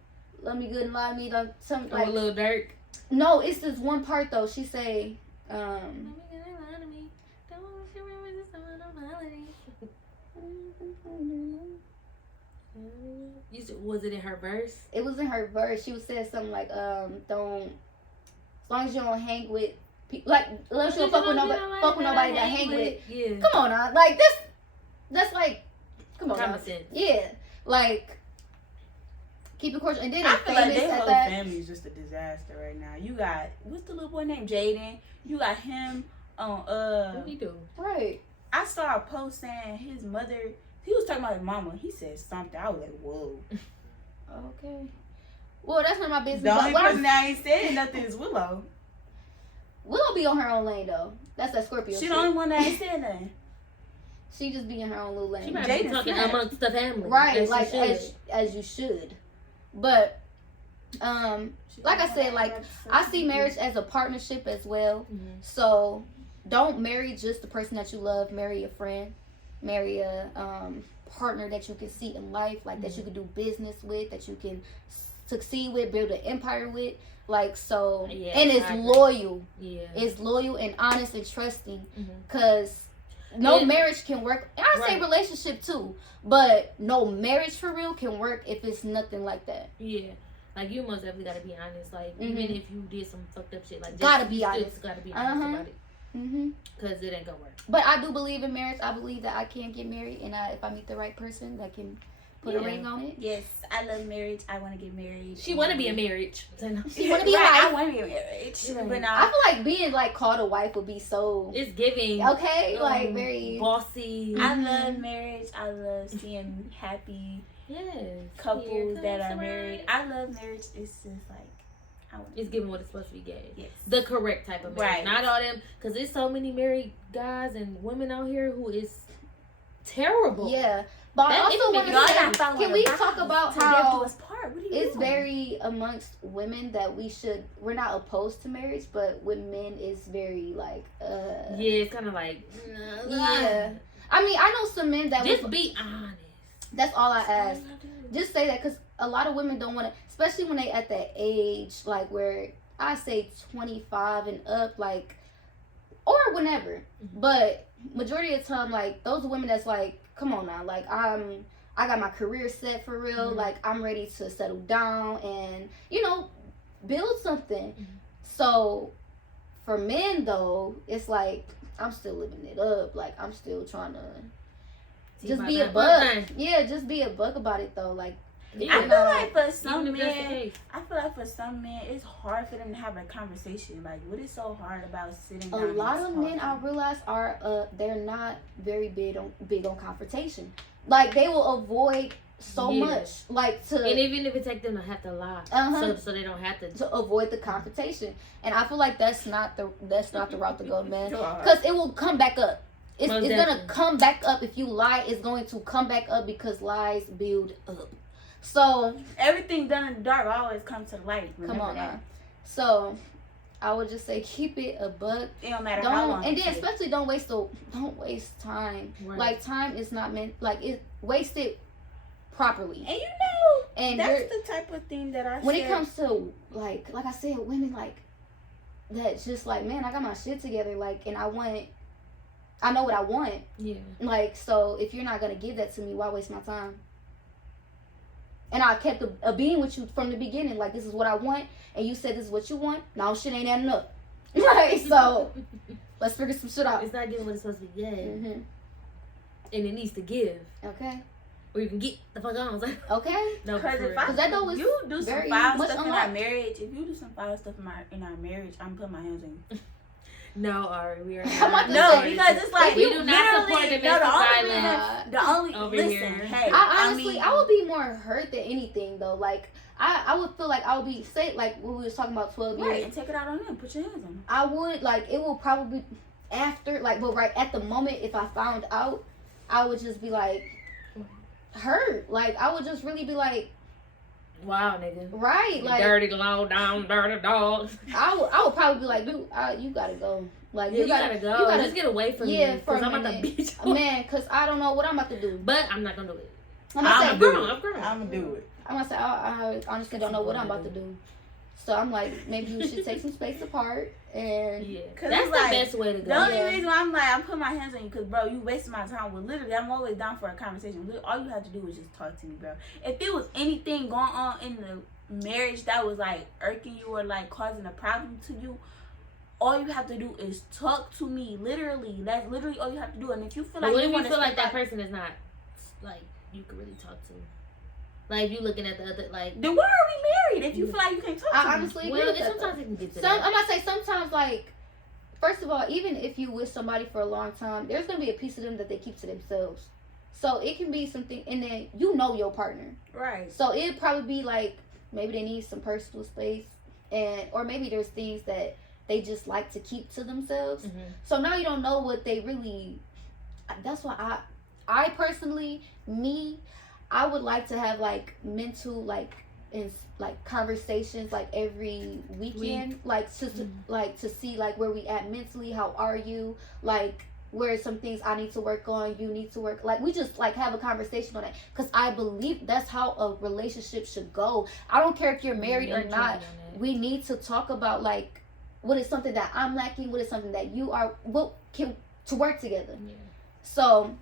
Love Me Good and Lie to Me, something like. Lil Durk. No, it's this one part though. She say, Was it in her verse? It was in her verse. She was saying something like, don't, as long as you don't hang with people, like, unless you don't fuck with nobody that hang with. Yeah. Come on now. Like, that's like, come on now. Common sense. Yeah. Like, keep it cordial. And then I feel like their whole that. family is just a disaster right now. You got, what's the little boy named Jaden? You got him on, What he do? Right. I saw a post saying his mother, he was talking about his mama. He said something. I was like, whoa. Okay. Well, that's not my business. The only person that ain't saying nothing is Willow. Willow be on her own lane, though. That's that Scorpio She shit. the only one that ain't saying nothing. She just be in her own little lane. She might be talking amongst the family. Right, like, as you should. But, like I said, like, I see marriage as a partnership as well. So, don't marry just the person that you love. Marry a friend. Marry a partner that you can see in life, like that you can do business with, that you can succeed with, build an empire with. Like, so, and it's loyal. Yeah. It's loyal and honest and trusting. Because no marriage can work. And I say relationship too. But no marriage for real can work if it's nothing like that. Yeah. Like, you most definitely gotta be honest. Like, even if you did some fucked up shit, like, gotta be honest about it. Because it ain't gonna work. But I do believe in marriage. I believe that I can get married, and if I meet the right person that can put a ring on it. Yes, I love marriage. I want to get married. She want to be a marriage. She want to be a wife. I want to be a marriage. Right. But I feel like being like called a wife would be so. It's giving. Okay, like very bossy. I love marriage. I love seeing happy couples that are married. I love marriage. It's just like. It's giving what it's supposed to be gave. Yes. The correct type of marriage. Right. Not all them. Because there's so many married guys and women out here who is terrible. Yeah. But I also want to say, can we talk about how it's very amongst women that we're not opposed to marriage, but with men it's very like, yeah, it's kind of like, yeah. I mean, I know some men that just be honest. That's all I ask. Just say that because a lot of women don't want to, especially when they at that age, like where I say 25 and up, like, or whenever. But majority of the time, like those women that's like, come on now, like I got my career set for real, like I'm ready to settle down and build something. So for men though, it's like I'm still living it up, like I'm still trying to. Just be a bug. Yeah, just be a bug about it though. Like I feel like for some men, it's hard for them to have a conversation. Like, what is so hard about sitting down? A lot of men I realize are they're not very big on confrontation. Like they will avoid so much, like to, and even if it take them to have to lie, so they don't have to avoid the confrontation. And I feel like that's not the route to go, man, because it will come back up. It's gonna come back up if you lie. It's going to come back up because lies build up. So everything done in the dark always comes to the light. Come on now. So I would just say keep it a buck. It don't matter how long. And then especially don't waste time. Right. Like time is not meant, like it waste it properly. And and that's the type of thing that when it comes to like I said, women like that just like, man, I got my shit together, like, and I know what I want. Yeah. Like, so if you're not gonna give that to me, why waste my time? And I kept a being with you from the beginning. Like, this is what I want, and you said this is what you want. Now shit ain't adding up. Right? So let's figure some shit out. It's not giving what it's supposed to be getting, and it needs to give. Okay. Or you can get the fuck on. Okay. No, because that though is you do some foul stuff in our marriage. If you do some foul stuff in our marriage, I'm putting my hands on you. No, Ari, we are not. No, because it's like we do not support domestic violence. The only over listen, here. Hey, I would be more hurt than anything though. Like I would feel like I would be like when we was talking about 12 years. Right, and take it out on them. Put your hands on them. I would it will probably after but right at the moment if I found out, I would just be like hurt. Like I would just really be like, wow, nigga. Right, you like dirty, low down, dirty dogs. I would probably be like, dude, you gotta go. Like you gotta go. You gotta just get away from me. Because I'm about to beat you. Man, because I don't know what I'm about to do. But I'm not gonna do it. I'm gonna do it. I'm gonna say I honestly don't know what I'm about to do. So I'm like, maybe you should take some space apart and that's the best way to go. The only reason why I'm putting my hands on you because, bro, you wasting my time. Well, literally, I'm always down for a conversation. Literally, all you have to do is just talk to me, bro. If there was anything going on in the marriage that was like irking you or like causing a problem to you, all you have to do is talk to me. Literally, that's literally all you have to do. And if you feel like what if you feel like that person is not like you could really talk to? Like, if you looking at the other, like... Then why are we married if you feel like you can't talk to me? I honestly agree with that. Sometimes it can get to that. I'm going to say sometimes, like, first of all, even if you with somebody for a long time, there's going to be a piece of them that they keep to themselves. So, it can be something, and then you know your partner. Right. So, it'd probably be, like, maybe they need some personal space, or maybe there's things that they just like to keep to themselves. Mm-hmm. So, now you don't know what they really... That's why I personally, I would like to have like mental like conversations like every weekend, like to see like where we at mentally, how are you, like where are some things I need to work on, you need to work, like we just like have a conversation on it, because I believe that's how a relationship should go. I don't care if you're married or not, we need to talk about like what is something that I'm lacking, what is something that you are, what can to work together. So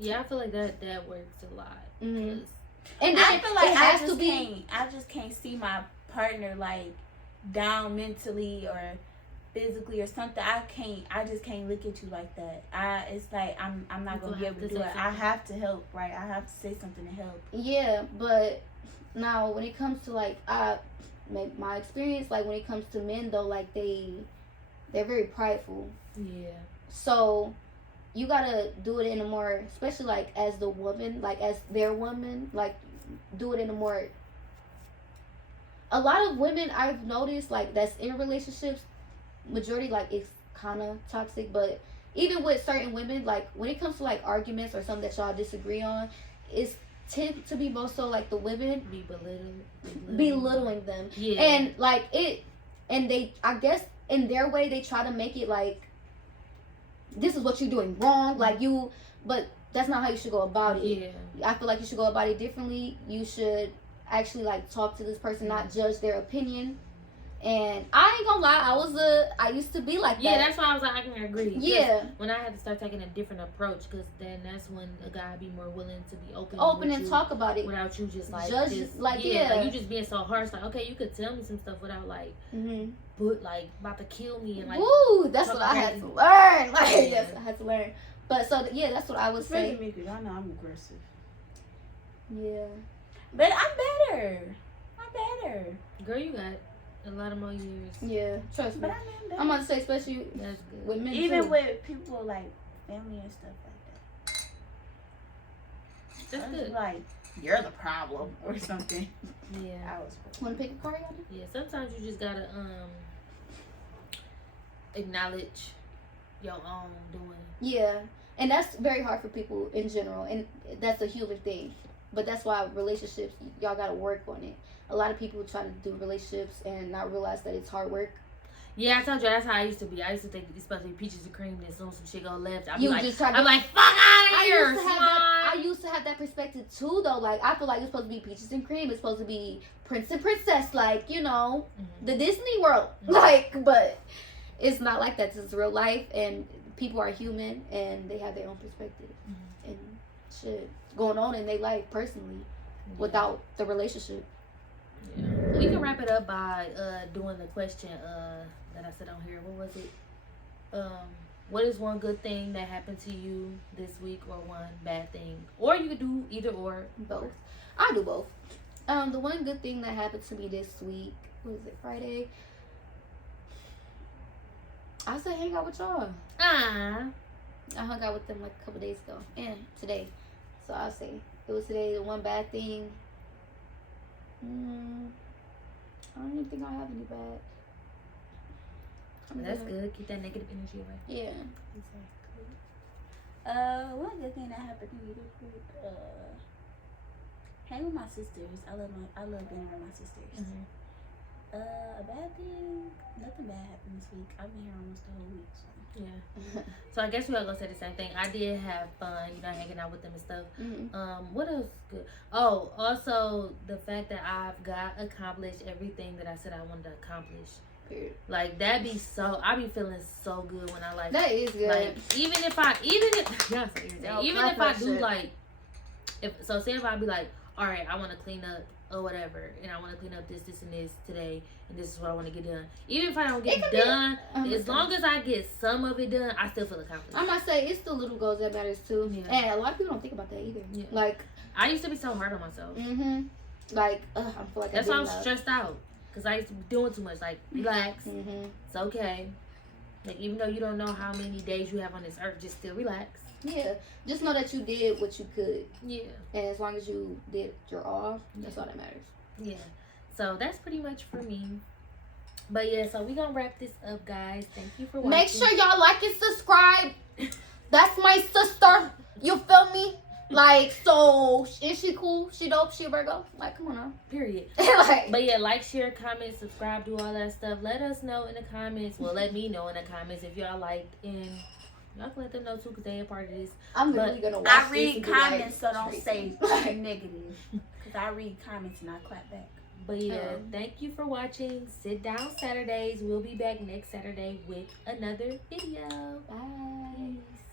yeah, I feel like that works a lot. Mm-hmm. And I feel like I just can't see my partner like down mentally or physically or something. I just can't look at you like that. It's like I'm not gonna be able to do it. I have to help, right? I have to say something to help. Yeah, but now when it comes to like my experience, like when it comes to men though, like they're very prideful. Yeah. So you gotta do it in a more, especially like as the woman, like as their woman, like do it in a more. A lot of women I've noticed like that's in relationships, majority like it's kind of toxic, but even with certain women, like when it comes to like arguments or something that y'all disagree on, it's tend to be most so like the women be belittling them. Yeah. And like and they, I guess in their way they try to make it like, this is what you're doing wrong, like you, but that's not how you should go about it. Yeah. I feel like you should go about it differently. You should actually like talk to this person, not judge their opinion. And I ain't gonna lie, I used to be like that. Yeah, that's why I was like, I can agree. Yeah. When I had to start taking a different approach, because then that's when a guy would be more willing to be open and talk about it without you just like judge, like like you just being so harsh. Like, okay, you could tell me some stuff without like, but like about to kill me and like. Woo, that's what I had to learn. Like, yes, I had to learn. But so yeah, that's what I would say. Me, because I know I'm aggressive. Yeah. But I'm better. Girl, you got a lot of more years. Yeah, trust me. But I'm about to say, especially that's good. With men even too. with people like family and stuff like that. That's good. Like you're the problem or something. Yeah. Want to pick a card, y'all? Yeah. Sometimes you just gotta acknowledge your own doing. Yeah, and that's very hard for people in general, and that's a human thing. But that's why relationships, y'all gotta work on it. A lot of people try to do relationships and not realize that it's hard work. Yeah, I told you that's how I used to be. I used to think it's supposed to be peaches and cream, and as soon as some shit go left, I'm like, fuck out of here. I used to have that perspective too, though. Like, I feel like it's supposed to be peaches and cream. It's supposed to be prince and princess, like, you know, the Disney World. Like, but it's not like that. It's real life, and people are human, and they have their own perspective and shit going on in their life personally without the relationship. Yeah. We can wrap it up by doing the question that I said on here. What was it? What is one good thing that happened to you this week, or one bad thing? Or you could do either or. Both. I'll do both. The one good thing that happened to me this week, what was it, Friday? I said hang out with y'all. I hung out with them like a couple days ago. And today. So I'll say it was today. The one bad thing. I don't even think I have any bad. That's good. Keep that negative energy away. Yeah. Exactly. One good thing that happened to me this week, hang with my sisters. I love being around my sisters. A bad thing, nothing bad happened this week. I've been here almost the whole week, so. Yeah. So I guess we all gonna say the same thing. I did have fun, hanging out with them and stuff. What else good? Oh, also the fact that I've accomplished everything that I said I wanted to accomplish. Period. Like I be feeling so good when I like. That is good. Like even if I do like, say if I be like, all right, I want to clean up or whatever, and I want to clean up this and this today, and this is what I want to get done. Even if I don't get done, as long as I get some of it done, I still feel accomplished. I must say, it's the little goals that matters too. Yeah. And a lot of people don't think about that either. Yeah. Like, I used to be so hard on myself. Like, I feel like that's why I'm stressed out, because I used to be doing too much. Like, relax. It's okay. Like, even though you don't know how many days you have on this earth, just still relax. Yeah, just know that you did what you could. Yeah. And as long as you did your all, that's all that matters. Yeah. So that's pretty much for me. But yeah, so we're gonna wrap this up, guys. Thank you for watching. Make sure y'all like and subscribe. That's my sister. You feel me? Like, so is she cool? She dope? She a Virgo? Like, come on now. Period. Like, but yeah, like, share, comment, subscribe, do all that stuff. Let us know in the comments. Well, let me know in the comments if y'all liked, and y'all can let them know too, because they a part of this. I'm literally gonna watch I read comments, so don't say negative. Because I read comments and I clap back. But yeah, thank you for watching Sit Down Saturdays. We'll be back next Saturday with another video. Bye. Peace.